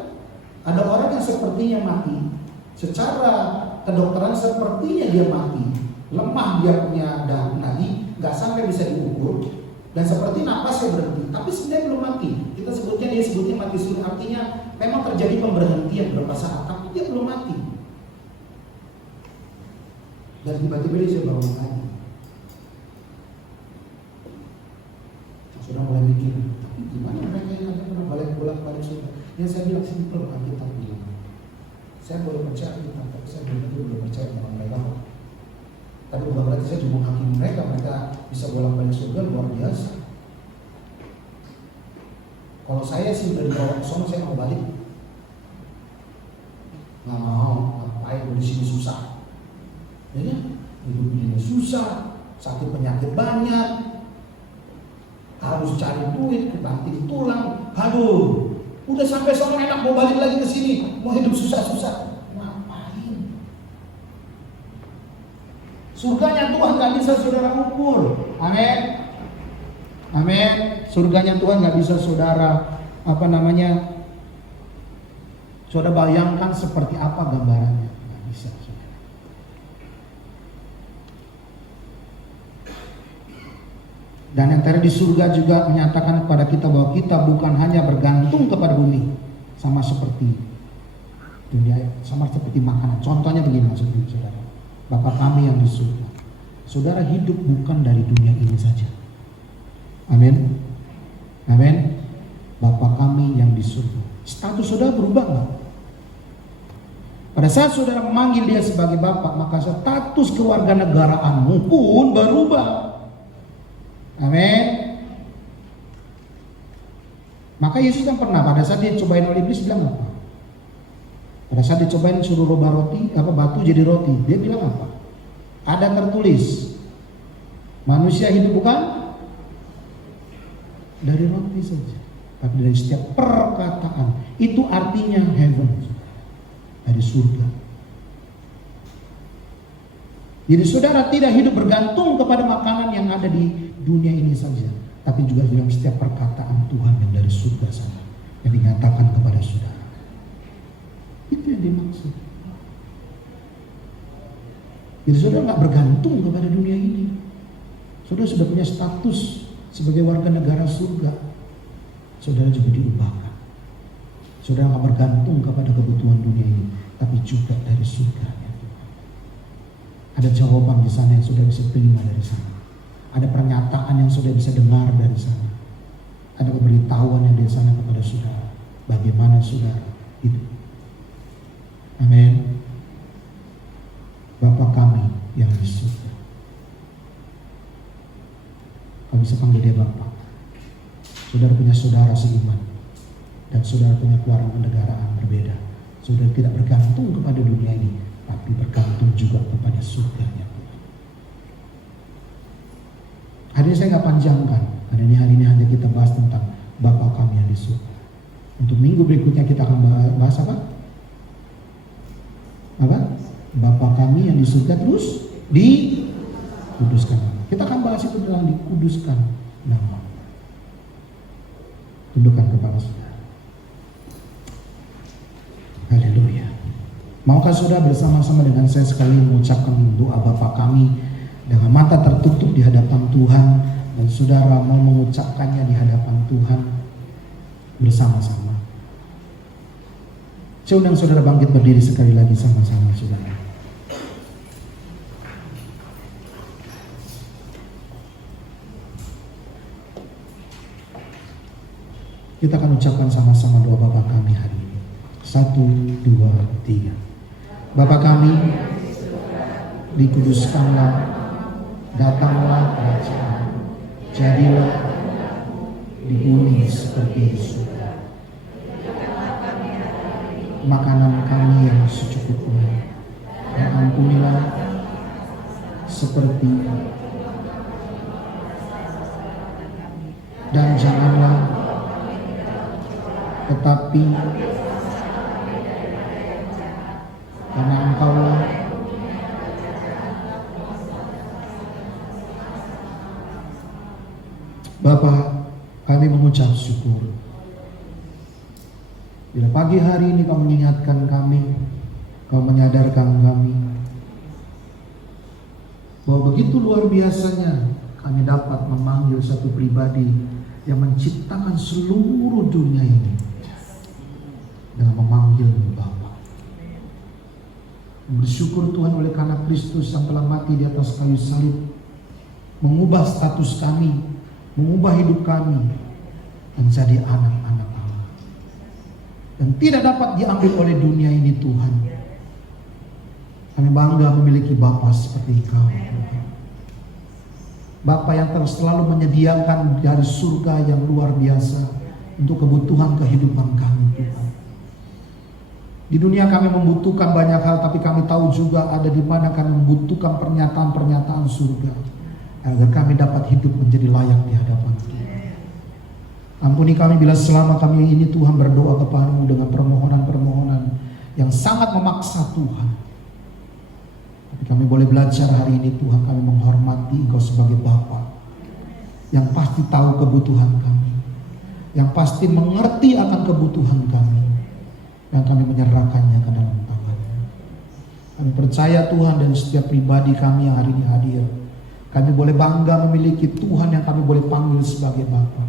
Ada orang yang sepertinya mati, secara kedokteran sepertinya dia mati, lemah dia punya nadi, nggak sampai bisa diukur, dan seperti napasnya berhenti, tapi sebenarnya belum mati. Dia sebutnya mati suri, artinya memang terjadi pemberhentian beberapa saat, tapi dia belum mati. Dan tiba-tiba dia bangun lagi. Sudah mulai mikir, tapi gimana mereka yang ada pernah bolak-balik surga? Yang saya bilang simpel, kita bilang, saya boleh percaya kita, tapi saya belum percaya dengan mereka. Tapi bukan berarti saya cuma menghakimi mereka bisa bolak-balik surga luar biasa. Kalau saya sih udah dibawa ke sana, saya mau balik. Nggak mau, ngapain di sini susah. Ya, hidup ini susah, sakit penyakit banyak, harus cari duit, kebanting tulang. Aduh, udah sampai sono enak mau balik lagi ke sini, mau hidup susah-susah. Ngapain? Surganya Tuhan nggak bisa saudara ukur. Amin. Amin. Surganya Tuhan nggak bisa saudara saudara bayangkan seperti apa gambarannya. Nggak bisa. Dan yang tadi di surga juga menyatakan kepada kita bahwa kita bukan hanya bergantung kepada bumi, sama seperti dunia, sama seperti makanan. Contohnya begini maksudnya, saudara. Bapa kami yang di surga. Saudara hidup bukan dari dunia ini saja. Amin. Amin. Bapa kami yang di surga. Status saudara berubah nggak? Pada saat saudara memanggil dia sebagai Bapa, maka status kewarganegaraanmu pun berubah. Amin. Maka Yesus kan pernah pada saat dia cobain oleh iblis bilang apa? Pada saat dicobain suruh rubah batu jadi roti, dia bilang apa? Ada tertulis, manusia hidup bukan dari roti saja, tapi dari setiap perkataan. Itu artinya heaven, dari surga. Jadi saudara tidak hidup bergantung kepada makanan yang ada di dunia ini saja, tapi juga dalam setiap perkataan Tuhan yang dari surga sana yang dinyatakan kepada saudara. Itu yang dimaksud. Jadi saudara nggak bergantung kepada dunia ini. Saudara sudah punya status sebagai warga negara surga. saudara juga diubahkan. Saudara nggak bergantung kepada kebutuhan dunia ini, tapi juga dari surga ya Tuhan. Ada jawaban di sana yang saudara bisa terima dari sana. Ada pernyataan yang saudara bisa dengar dari sana. Ada pemberitahuan yang dari sana kepada saudara. Bagaimana saudara hidup. Amin. Bapa kami yang di surga. Kau bisa panggil dia Bapa. Saudara punya saudara seiman, dan saudara punya keluarga negaraan berbeda. Saudara tidak bergantung kepada dunia ini, tapi bergantung juga kepada surga-Nya. Hari ini saya nggak panjangkan, karena hari ini hanya kita bahas tentang Bapa kami yang di surga. Untuk minggu berikutnya kita akan bahas apa? Apa? Bapa kami yang di surga terus dikuduskan. Kita akan bahas itu tentang dikuduskan nama. Tundukkan kepala saudara. Haleluya. Maukah saudara bersama-sama dengan saya sekali mengucapkan doa Bapa kami dengan mata tertutup di hadapan Tuhan, dan saudara mau mengucapkannya di hadapan Tuhan bersama-sama. Saya undang saudara bangkit berdiri sekali lagi sama-sama saudara. Kita akan ucapkan sama-sama doa Bapa kami hari ini. 1, 2, 3. Bapa kami, dikuduskanlah, datanglah kerajaan, jadilah di bumi seperti di surga. Makanan kami yang secukupnya, dan ampunilah seperti, dan janganlah, tetapi karena Engkau Bapa, kami mengucap syukur. Bila pagi hari ini Kau mengingatkan kami, Kau menyadarkan kami bahwa begitu luar biasanya kami dapat memanggil satu pribadi yang menciptakan seluruh dunia ini dengan memanggil Bapa. Bersyukur Tuhan oleh karena Kristus yang telah mati di atas kayu salib, mengubah status kami, mengubah hidup kami menjadi anak-anak Allah, dan tidak dapat diambil oleh dunia ini Tuhan. Kami bangga memiliki Bapa seperti Kau Tuhan. Bapa yang terus selalu menyediakan dari surga yang luar biasa untuk kebutuhan kehidupan kami Tuhan. Di dunia kami membutuhkan banyak hal, tapi kami tahu juga ada di mana kami membutuhkan pernyataan-pernyataan surga agar kami dapat hidup menjadi layak di hadapan Tuhan. Ampuni kami bila selama kami ini Tuhan berdoa kepadamu dengan permohonan-permohonan yang sangat memaksa Tuhan. Tapi kami boleh belajar hari ini Tuhan, kami menghormati Engkau sebagai Bapa yang pasti tahu kebutuhan kami, yang pasti mengerti akan kebutuhan kami, dan kami menyerahkannya ke dalam tangan-Mu. Kami percaya Tuhan, dan setiap pribadi kami yang hari ini hadir, kami boleh bangga memiliki Tuhan yang kami boleh panggil sebagai Bapa.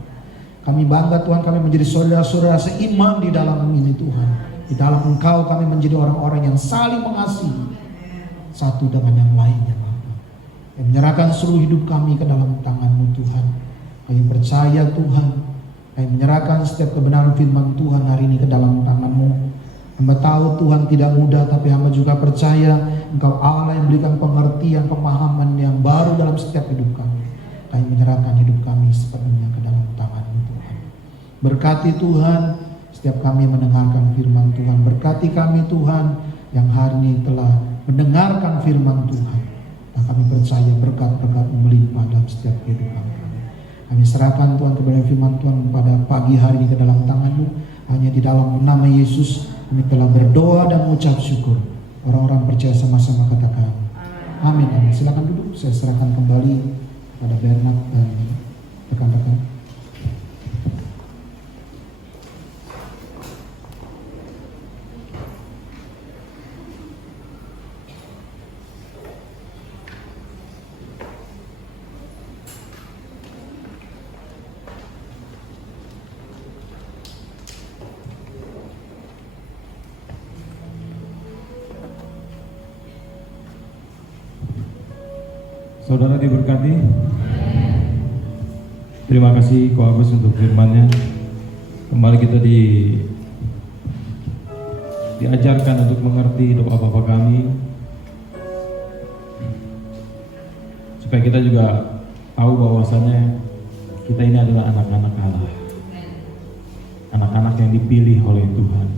Kami bangga Tuhan, kami menjadi saudara-saudara seiman di dalam ini Tuhan. Di dalam Engkau kami menjadi orang-orang yang saling mengasihi satu dengan yang lainnya Bapa. Kami menyerahkan seluruh hidup kami ke dalam tangan-Mu Tuhan. Kami percaya Tuhan, kami menyerahkan setiap kebenaran firman Tuhan hari ini ke dalam tangan-Mu. Hamba tahu Tuhan tidak mudah, tapi hamba juga percaya Engkau Allah yang berikan pengertian, pemahaman yang baru dalam setiap hidup kami. Kami menyerahkan hidup kami sepenuhnya ke dalam tangan-Mu Tuhan. Berkati Tuhan setiap kami mendengarkan firman Tuhan. Berkati kami Tuhan yang hari ini telah mendengarkan firman Tuhan. Dan kami percaya berkat-berkat melimpah dalam setiap kehidupan kami. Kami serahkan Tuhan kepada firman Tuhan pada pagi hari ini ke dalam tangan-Mu. Hanya di dalam nama Yesus kami telah berdoa dan mengucap syukur. Orang-orang percaya sama-sama katakan amin. Amin. Silakan duduk. Saya serahkan kembali kepada Bernard dan rekan-rekan. Saudara diberkati. Terima kasih Ko Agus untuk firman-Nya. Kembali kita diajarkan untuk mengerti doa Bapa kami, supaya kita juga tahu bahwasannya kita ini adalah anak-anak Allah, anak-anak yang dipilih oleh Tuhan.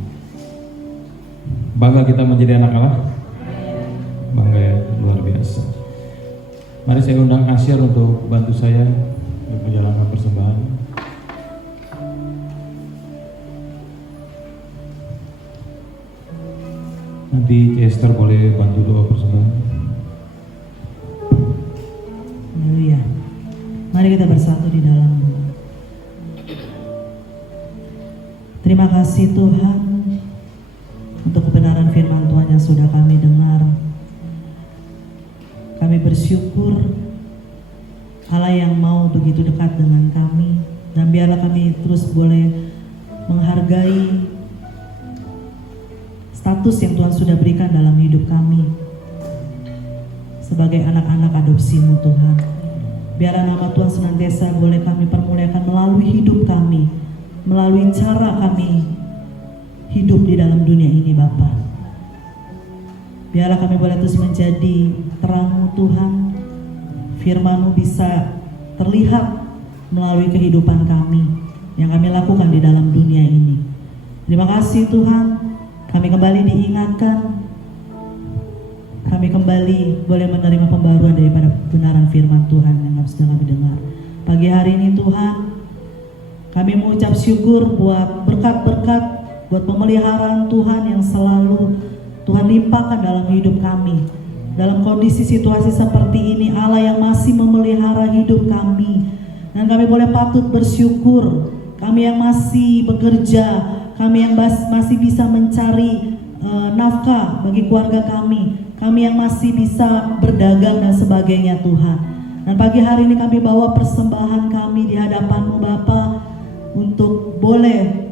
Bangga kita menjadi anak Allah? Bangga ya, luar biasa. Mari saya undang Asyar untuk bantu saya untuk menjalankan persembahan. Nanti Esther boleh bantu doa persembahan. Haleluya. Mari kita bersatu di dalam doa. Terima kasih Tuhan untuk kebenaran firman Tuhan yang sudah kami dengar. Kami bersyukur Allah yang mau begitu dekat dengan kami, dan biarlah kami terus boleh menghargai status yang Tuhan sudah berikan dalam hidup kami sebagai anak-anak adopsi-Mu Tuhan. Biarlah nama Tuhan senantiasa boleh kami permuliakan melalui hidup kami, melalui cara kami hidup di dalam dunia ini Bapa. Biarlah kami boleh terus menjadi terang-Mu Tuhan, firman-Mu bisa terlihat melalui kehidupan kami yang kami lakukan di dalam dunia ini. Terima kasih Tuhan, kami kembali diingatkan, kami kembali boleh menerima pembaruan daripada kebenaran firman Tuhan yang sedang kami dengar. Pagi hari ini Tuhan, kami mengucap syukur buat berkat-berkat, buat pemeliharaan Tuhan yang selalu Tuhan limpahkan dalam hidup kami. Dalam kondisi situasi seperti ini, Allah yang masih memelihara hidup kami, dan kami boleh patut bersyukur. Kami yang masih bekerja, kami yang masih bisa mencari nafkah bagi keluarga kami yang masih bisa berdagang dan sebagainya Tuhan. Dan pagi hari ini kami bawa persembahan kami di hadapan-Mu Bapa untuk boleh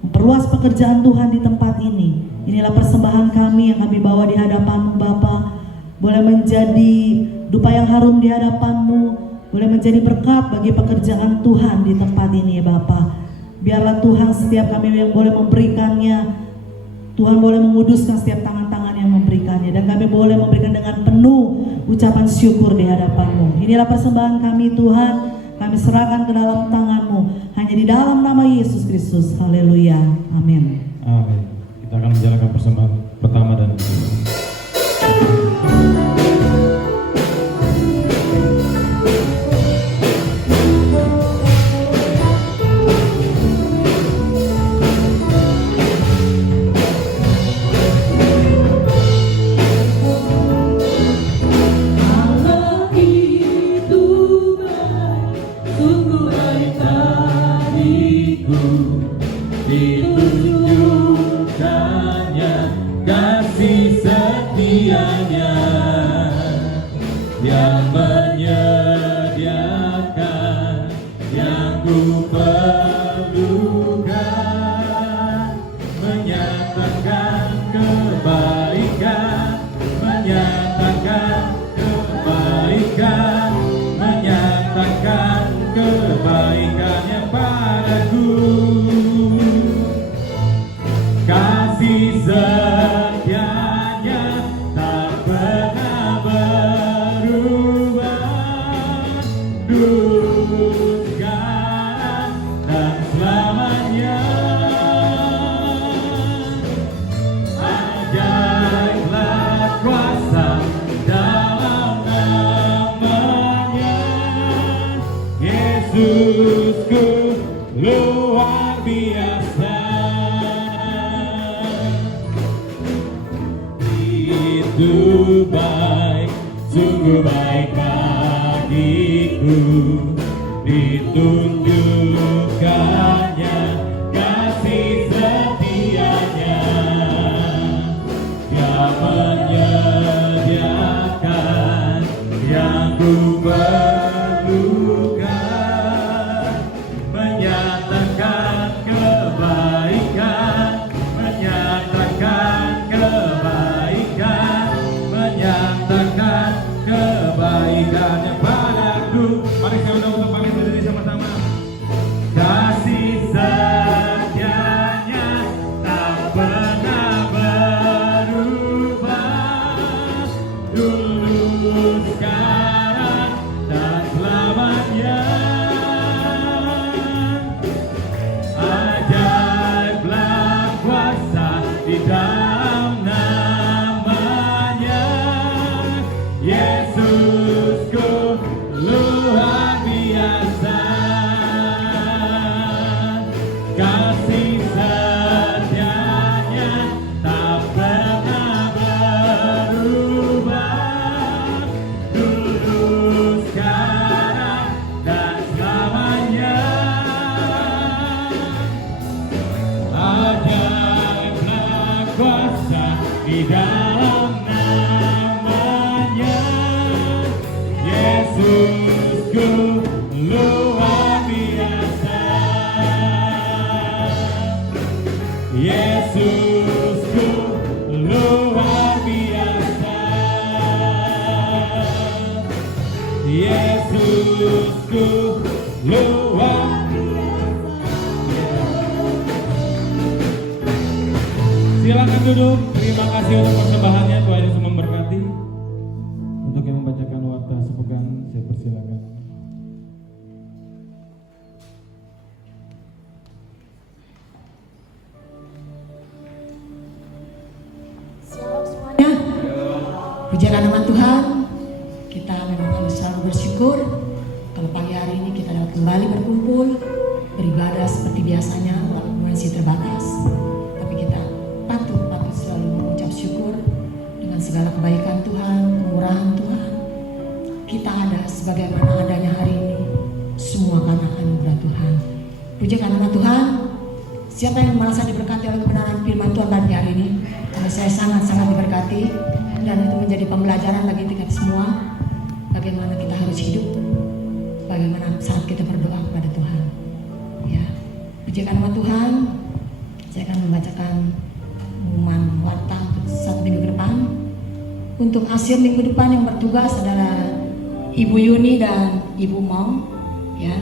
memperluas pekerjaan Tuhan di tempat ini. Inilah persembahan kami yang kami bawa di hadapan-Mu Bapa, boleh menjadi dupa yang harum di hadapan-Mu, boleh menjadi berkat bagi pekerjaan Tuhan di tempat ini ya Bapa. Biarlah Tuhan setiap kami yang boleh memberikannya, Tuhan boleh menguduskan setiap tangan-tangan yang memberikannya, dan kami boleh memberikan dengan penuh ucapan syukur di hadapan-Mu. Inilah persembahan kami Tuhan, kami serahkan ke dalam tangan-Mu, hanya di dalam nama Yesus Kristus. Haleluya, amin. Amin. Kita akan menjalankan persembahan pertama dan kedua. Ditunjukkannya kasih setianya yang menyediakan yang ku perlukan, menyatakan kebaikan, menyatakan kebaikan, menyatakan kebaikannya padaku. Kasih setianya tak pernah berubah, dulu, sekarang, dan selamanya. Ajaiblah kuasa dalam namanya, Yesusku luar biasa. Itu baik, sungguh baik bagiku, ditunjukkannya kasih setianya, Dia menyediakan yang ku perlukan, menyatakan kebaikan, menyatakan kebaikan, menyatakan kebaikan Silakan duduk. Terima kasih untuk persembahannya. Tuhan Yesus memberkati. Untuk yang membacakan warta sepekan, saya persilakan. Ya, pujikan nama Tuhan. Kita memang harus selalu bersyukur kalau pagi hari ini kita dapat kembali berkumpul beribadah seperti biasanya walaupun masih terbatas. Tapi kita patut selalu mengucap syukur dengan segala kebaikan Tuhan, kemurahan Tuhan. Kita ada sebagaimana adanya hari ini semua karena anugerah Tuhan. Pujikan nama Tuhan. Siapa yang merasa diberkati oleh kebenaran firman Tuhan pagi hari ini? Karena saya sangat-sangat diberkati dan itu menjadi pembelajaran bagi kita semua bagaimana kita harus hidup, bagaimana saat kita berdoa kepada Tuhan. Ya, pujikan nama Tuhan. Saya akan membacakan pengumuman warta untuk 1 minggu ke depan. Untuk akhir minggu depan yang bertugas adalah Ibu Yuni dan Ibu Mong. Ya,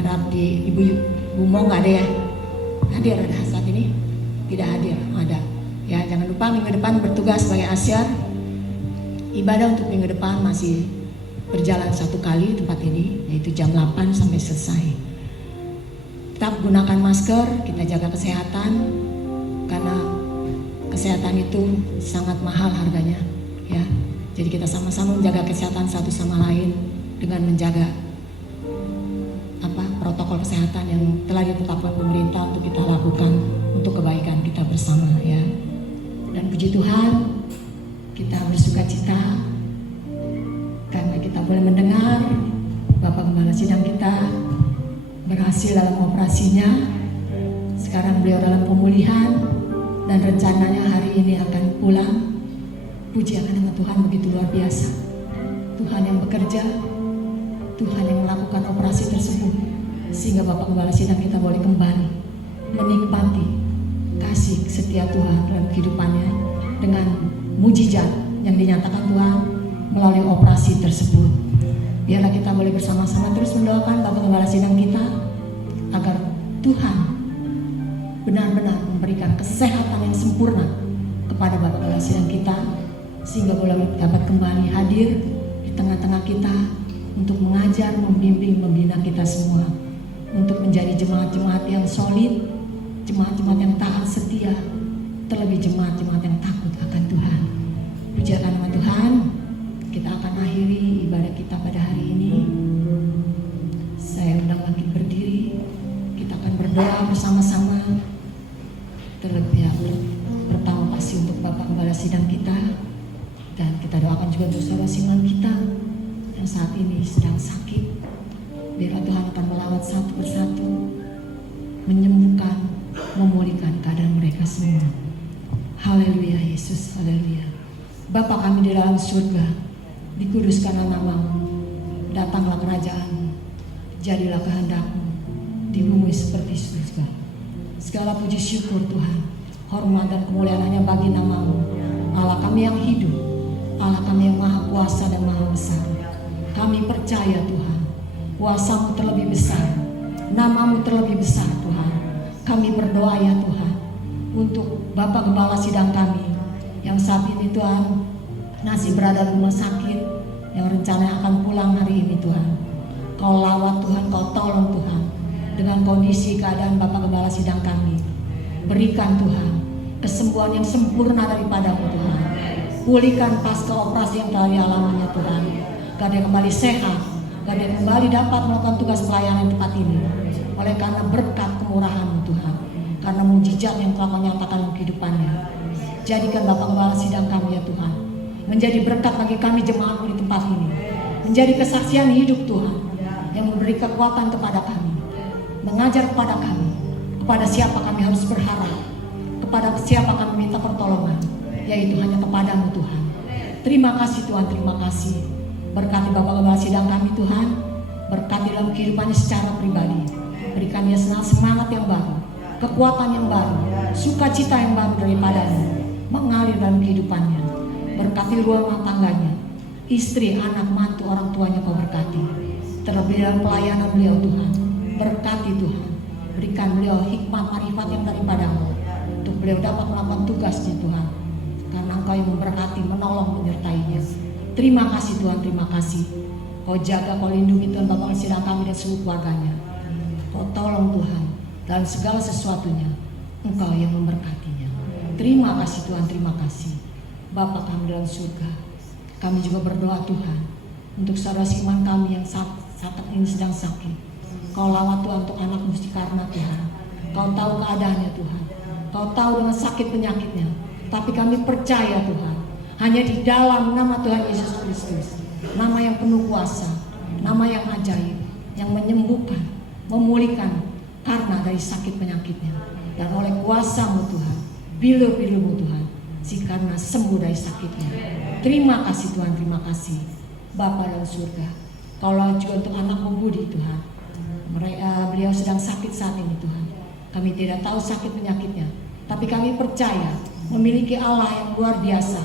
harap di Ibu Mong nggak ada ya? Hadir ada saat ini? Tidak hadir, ada. Ya, jangan lupa minggu depan bertugas sebagai asyar. Ibadah untuk minggu depan masih berjalan 1 kali tempat ini, yaitu jam 8 sampai selesai. Tetap gunakan masker, kita jaga kesehatan, karena kesehatan itu sangat mahal harganya. Ya, jadi kita sama-sama menjaga kesehatan satu sama lain dengan menjaga protokol kesehatan yang telah ditetapkan pemerintah untuk kita lakukan untuk kebaikan kita bersama ya. Dan puji Tuhan, kita bersukacita karena kita boleh mendengar Bapak Gembala Sidang kita berhasil dalam operasinya. Sekarang beliau dalam pemulihan dan rencananya hari ini akan pulang. Puji akan nama Tuhan begitu luar biasa. Tuhan yang bekerja, Tuhan yang melakukan operasi tersebut, sehingga Bapak Gembala Sidang kita boleh kembali menikmati kasih setia Tuhan dalam kehidupannya dengan mujizat yang dinyatakan Tuhan melalui operasi tersebut. Biarlah kita boleh bersama-sama terus mendoakan Bapak Gembala Sidang kita agar Tuhan benar-benar memberikan kesehatan yang sempurna kepada Bapak Gembala Sidang kita, sehingga boleh dapat kembali hadir di tengah-tengah kita untuk mengajar, membimbing, membina kita semua, untuk menjadi jemaat-jemaat yang solid, jemaat-jemaat yang taat setia, terlebih jemaat-jemaat yang takut akan Tuhan. Pujikan nama Tuhan. Kita akan akhiri ibadah kita pada hari ini. Saya undang bangkit berdiri. Kita akan berdoa bersama-sama. Terlebih pertama pasti untuk Bapak Gembala Sidang kita, dan kita doakan juga untuk saudara Siman kita yang saat ini sedang sakit. Biarlah Tuhan akan melawat satu persatu, menyembuhkan, memulihkan keadaan mereka semua. Haleluya Yesus, haleluya. Bapa kami di dalam surga, dikuduskanlah nama-Mu, datanglah kerajaan-Mu, jadilah kehendak-Mu di bumi seperti surga. Segala puji syukur Tuhan, hormat dan kemuliaan hanya bagi nama-Mu, Allah kami yang hidup, Allah kami yang maha kuasa dan maha besar. Kami percaya Tuhan, kuasa-Mu terlebih besar, nama-Mu terlebih besar Tuhan. Kami berdoa ya Tuhan untuk Bapak Gembala Sidang kami yang saat ini Tuhan masih berada di rumah sakit, yang rencananya akan pulang hari ini Tuhan. Kau lawat Tuhan, Kau tolong Tuhan dengan kondisi keadaan Bapak Gembala Sidang kami. Berikan Tuhan kesembuhan yang sempurna daripada-Mu Tuhan. Pulihkan pasca operasi yang telah dialaminya Tuhan, agar dia kembali sehat, agar dia kembali dapat melakukan tugas pelayanan tempat ini. Oleh karena berkat kemurahan-Mu Tuhan, karena mujizat yang telah Kau nyatakan dalam kehidupannya. Jadikan Bapak Gembala Sidang kami ya Tuhan menjadi berkat bagi kami jemaat-Mu di tempat ini, menjadi kesaksian hidup Tuhan yang memberi kekuatan kepada kami, mengajar kepada kami, kepada siapa kami harus berharap, kepada siapa kami minta pertolongan, yaitu hanya kepada-Mu Tuhan. Terima kasih Tuhan, terima kasih. Berkati Bapak Gembala Sidang kami Tuhan, berkati dalam kehidupannya secara pribadi. Berikan dia semangat yang baru, kekuatan yang baru, sukacita yang baru daripada-Mu mengalir dalam kehidupannya. Berkati rumah tangganya, istri, anak, mantu, orang tuanya Kau berkati. Terlebih dalam pelayanan beliau Tuhan, berkati Tuhan. Berikan beliau hikmat marifat yang daripada-Mu untuk beliau dapat melakukan tugasnya Tuhan. Karena Engkau yang memberkati, menolong, menyertainya. Terima kasih Tuhan, terima kasih. Kau jaga, Kau lindungi Tuhan Bapak sidang kami dan seluruh keluarganya. Kau tolong Tuhan dalam segala sesuatunya. Engkau yang memberkatinya. Terima kasih Tuhan, terima kasih. Bapa kami dalam surga, kami juga berdoa Tuhan untuk saudara Siman kami yang saat ini sedang sakit. Kau lawat Tuhan untuk anak Mustikarna Tuhan. Kau tahu keadaannya Tuhan. Kau tahu dengan sakit penyakitnya. Tapi kami percaya Tuhan, hanya di dalam nama Tuhan Yesus Kristus, nama yang penuh kuasa, nama yang ajaib, yang menyembuhkan, memulihkan karena dari sakit penyakitnya. Dan oleh kuasa-Mu Tuhan, bilu-bilu-Mu Tuhan, si karena sembuh dari sakitnya. Terima kasih Tuhan, terima kasih. Bapa dalam surga, Kaulah juga untuk anak-Mu Budi Tuhan. Beliau sedang sakit saat ini Tuhan. Kami tidak tahu sakit penyakitnya, tapi kami percaya memiliki Allah yang luar biasa,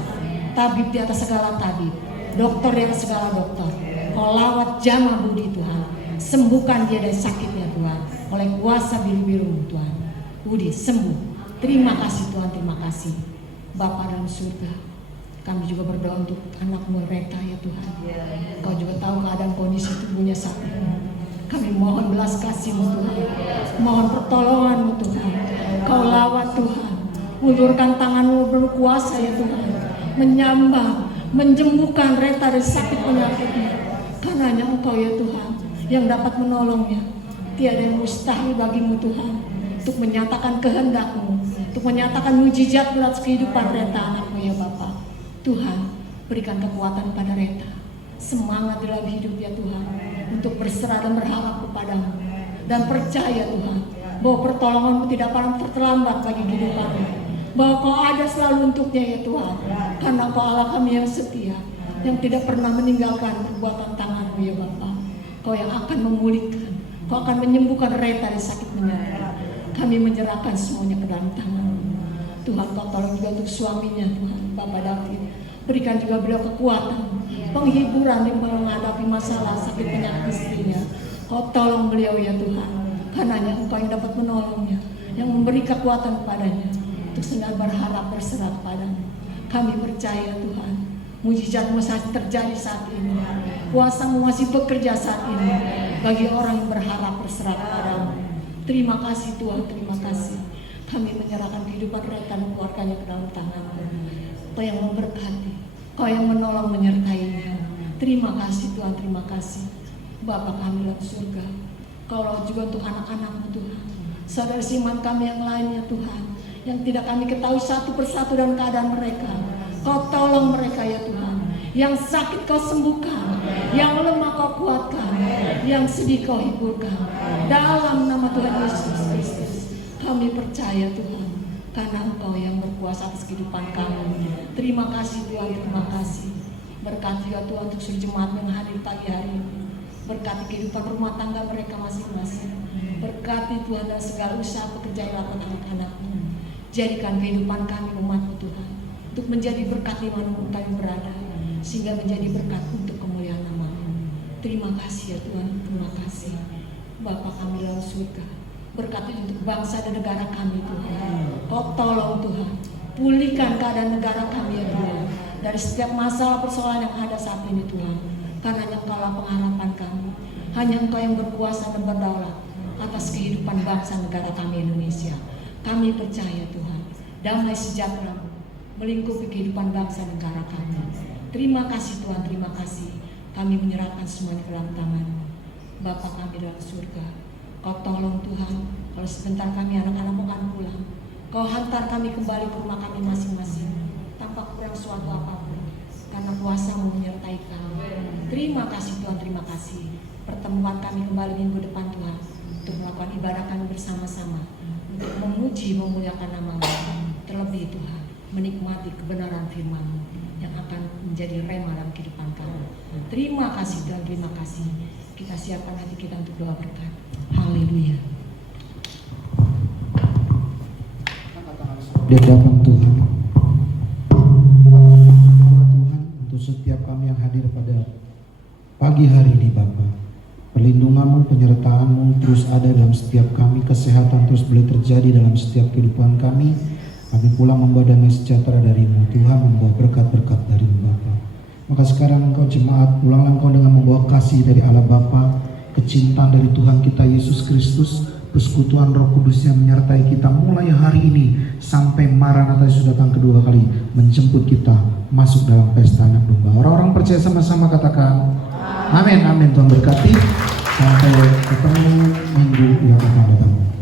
tabib di atas segala tabib, dokter di atas segala dokter. Kau lawat jamah Budi Tuhan, sembuhkan dia dari sakitnya Tuhan, oleh kuasa biru-biru Tuhan. Budi sembuh. Terima kasih Tuhan, terima kasih. Bapa dalam surga, kami juga berdoa untuk anak-Mu Reta ya Tuhan. Kau juga tahu keadaan kondisi tubuhnya saat ini. Kami mohon belas kasih-Mu Tuhan, mohon pertolongan-Mu Tuhan. Kau lawat Tuhan, ulurkan tangan-Mu berkuasa ya Tuhan, menyambah, menyembuhkan Reta dari sakit penyakitnya. Karena hanya Engkau ya Tuhan yang dapat menolongnya. Tiada yang mustahil bagi-Mu Tuhan, untuk menyatakan kehendak-Mu, untuk menyatakan mujizat atas kehidupan Reta anak-Mu ya Bapa. Tuhan, berikan kekuatan pada Reta, semangat dalam hidup ya Tuhan, untuk berserah dan berharap kepada-Mu, dan percaya Tuhan bahwa pertolongan-Mu tidak pernah terlambat bagi kehidupannya, bahwa Kau ada selalu untuknya ya Tuhan, karena Kau Allah kami yang setia, yang tidak pernah meninggalkan perbuatan tangan-Mu ya Bapa. Kau yang akan memulihkan, Kau akan menyembuhkan Reta dari sakit penyakit. Kami menyerahkan semuanya ke dalam tangan-Mu. Tuhan, Kau tolong juga untuk suaminya Tuhan, Bapak David. Berikan juga beliau kekuatan, penghiburan yang menghadapi masalah sakit penyakit istrinya. Kau tolong beliau ya Tuhan, karena hanya Engkau yang dapat menolongnya, yang memberi kekuatan kepadanya, untuk senang berharap berserah kepada-Mu. Kami percaya Tuhan, mujizat-Mu masih terjadi saat ini, kuasa-Mu masih bekerja saat ini, bagi orang yang berharap berserah kepada-Mu. Terima kasih Tuhan, terima kasih. Kami menyerahkan kehidupan Reta dan keluarganya ke dalam tangan-Mu. Kau yang memberkati, Kau yang menolong menyertainya. Terima kasih Tuhan, terima kasih. Bapa kami dalam surga, Kaulah juga untuk anak-anak-Mu Tuhan, saudara Siman kami yang lainnya Tuhan, yang tidak kami ketahui satu persatu dan keadaan mereka. Kau tolong mereka ya Tuhan. Yang sakit Kau sembuhkan, yang lemah Kau kuatkan, yang sedih Kau hiburkan. Dalam nama Tuhan Yesus Kristus, kami percaya Tuhan, karena Engkau yang berkuasa atas kehidupan kami. Terima kasih Tuhan, terima kasih. Berkati ya Tuhan untuk seluruh jemaat yang hadir pagi hari ini. Berkati kehidupan rumah tangga mereka masing-masing. Berkati Tuhan dan segala usaha pekerjaan lakukan anak-anak-Mu. Jadikan kehidupan kami umat-Mu Tuhan, untuk menjadi berkat di mana kami berada, sehingga menjadi berkat untuk kemuliaan nama-Mu. Terima kasih ya Tuhan, terima kasih. Bapa kami dalam surga, berkati untuk bangsa dan negara kami Tuhan. Kau tolong Tuhan, pulihkan keadaan negara kami ya Tuhan, dari setiap masalah persoalan yang ada saat ini Tuhan. Karena hanya Engkaulah pengharapan kami, hanya Engkau yang berkuasa dan berdaulat atas kehidupan bangsa negara kami Indonesia. Kami percaya Tuhan, damai sejahtera melingkupi kehidupan bangsa negara kami. Terima kasih Tuhan, terima kasih. Kami menyerahkan semuanya ke dalam tangan-Mu. Bapa kami dalam surga, Kau tolong Tuhan, kalau sebentar kami anak-anak akan pulang, Kau hantar kami kembali ke rumah kami masing-masing, tanpa kurang suatu apapun, karena kuasa-Mu menyertai kami. Terima kasih Tuhan, terima kasih. Pertemuan kami kembali minggu depan Tuhan, untuk melakukan ibadah kami bersama-sama, untuk memuji, memuliakan nama-Mu. Terlebih Tuhan, menikmati kebenaran firman-Mu yang akan menjadi rema dalam kehidupan kami. Terima kasih Tuhan, terima kasih. Kita siapkan hati kita untuk doa berkat. Haleluya. Dia datang Tuhan. Tuhan untuk setiap kami yang hadir pada pagi hari ini Bapa. Perlindungan-Mu, penyertaan-Mu terus ada dalam setiap kami. Kesehatan terus boleh terjadi dalam setiap kehidupan kami. Kami pulang membawa damai sejahtera darimu. Tuhan membawa berkat-berkat darimu Bapa. Maka sekarang engkau jemaat, pulanglah engkau dengan membawa kasih dari Allah Bapa, kecintaan dari Tuhan kita Yesus Kristus, persekutuan Roh Kudus yang menyertai kita mulai hari ini sampai Maranatha Yesus datang kedua kali menjemput kita masuk dalam pesta anak domba. Orang-orang percaya sama-sama katakan amin. Amin. Tuhan berkati. Sampai ketemu minggu yang akan datang.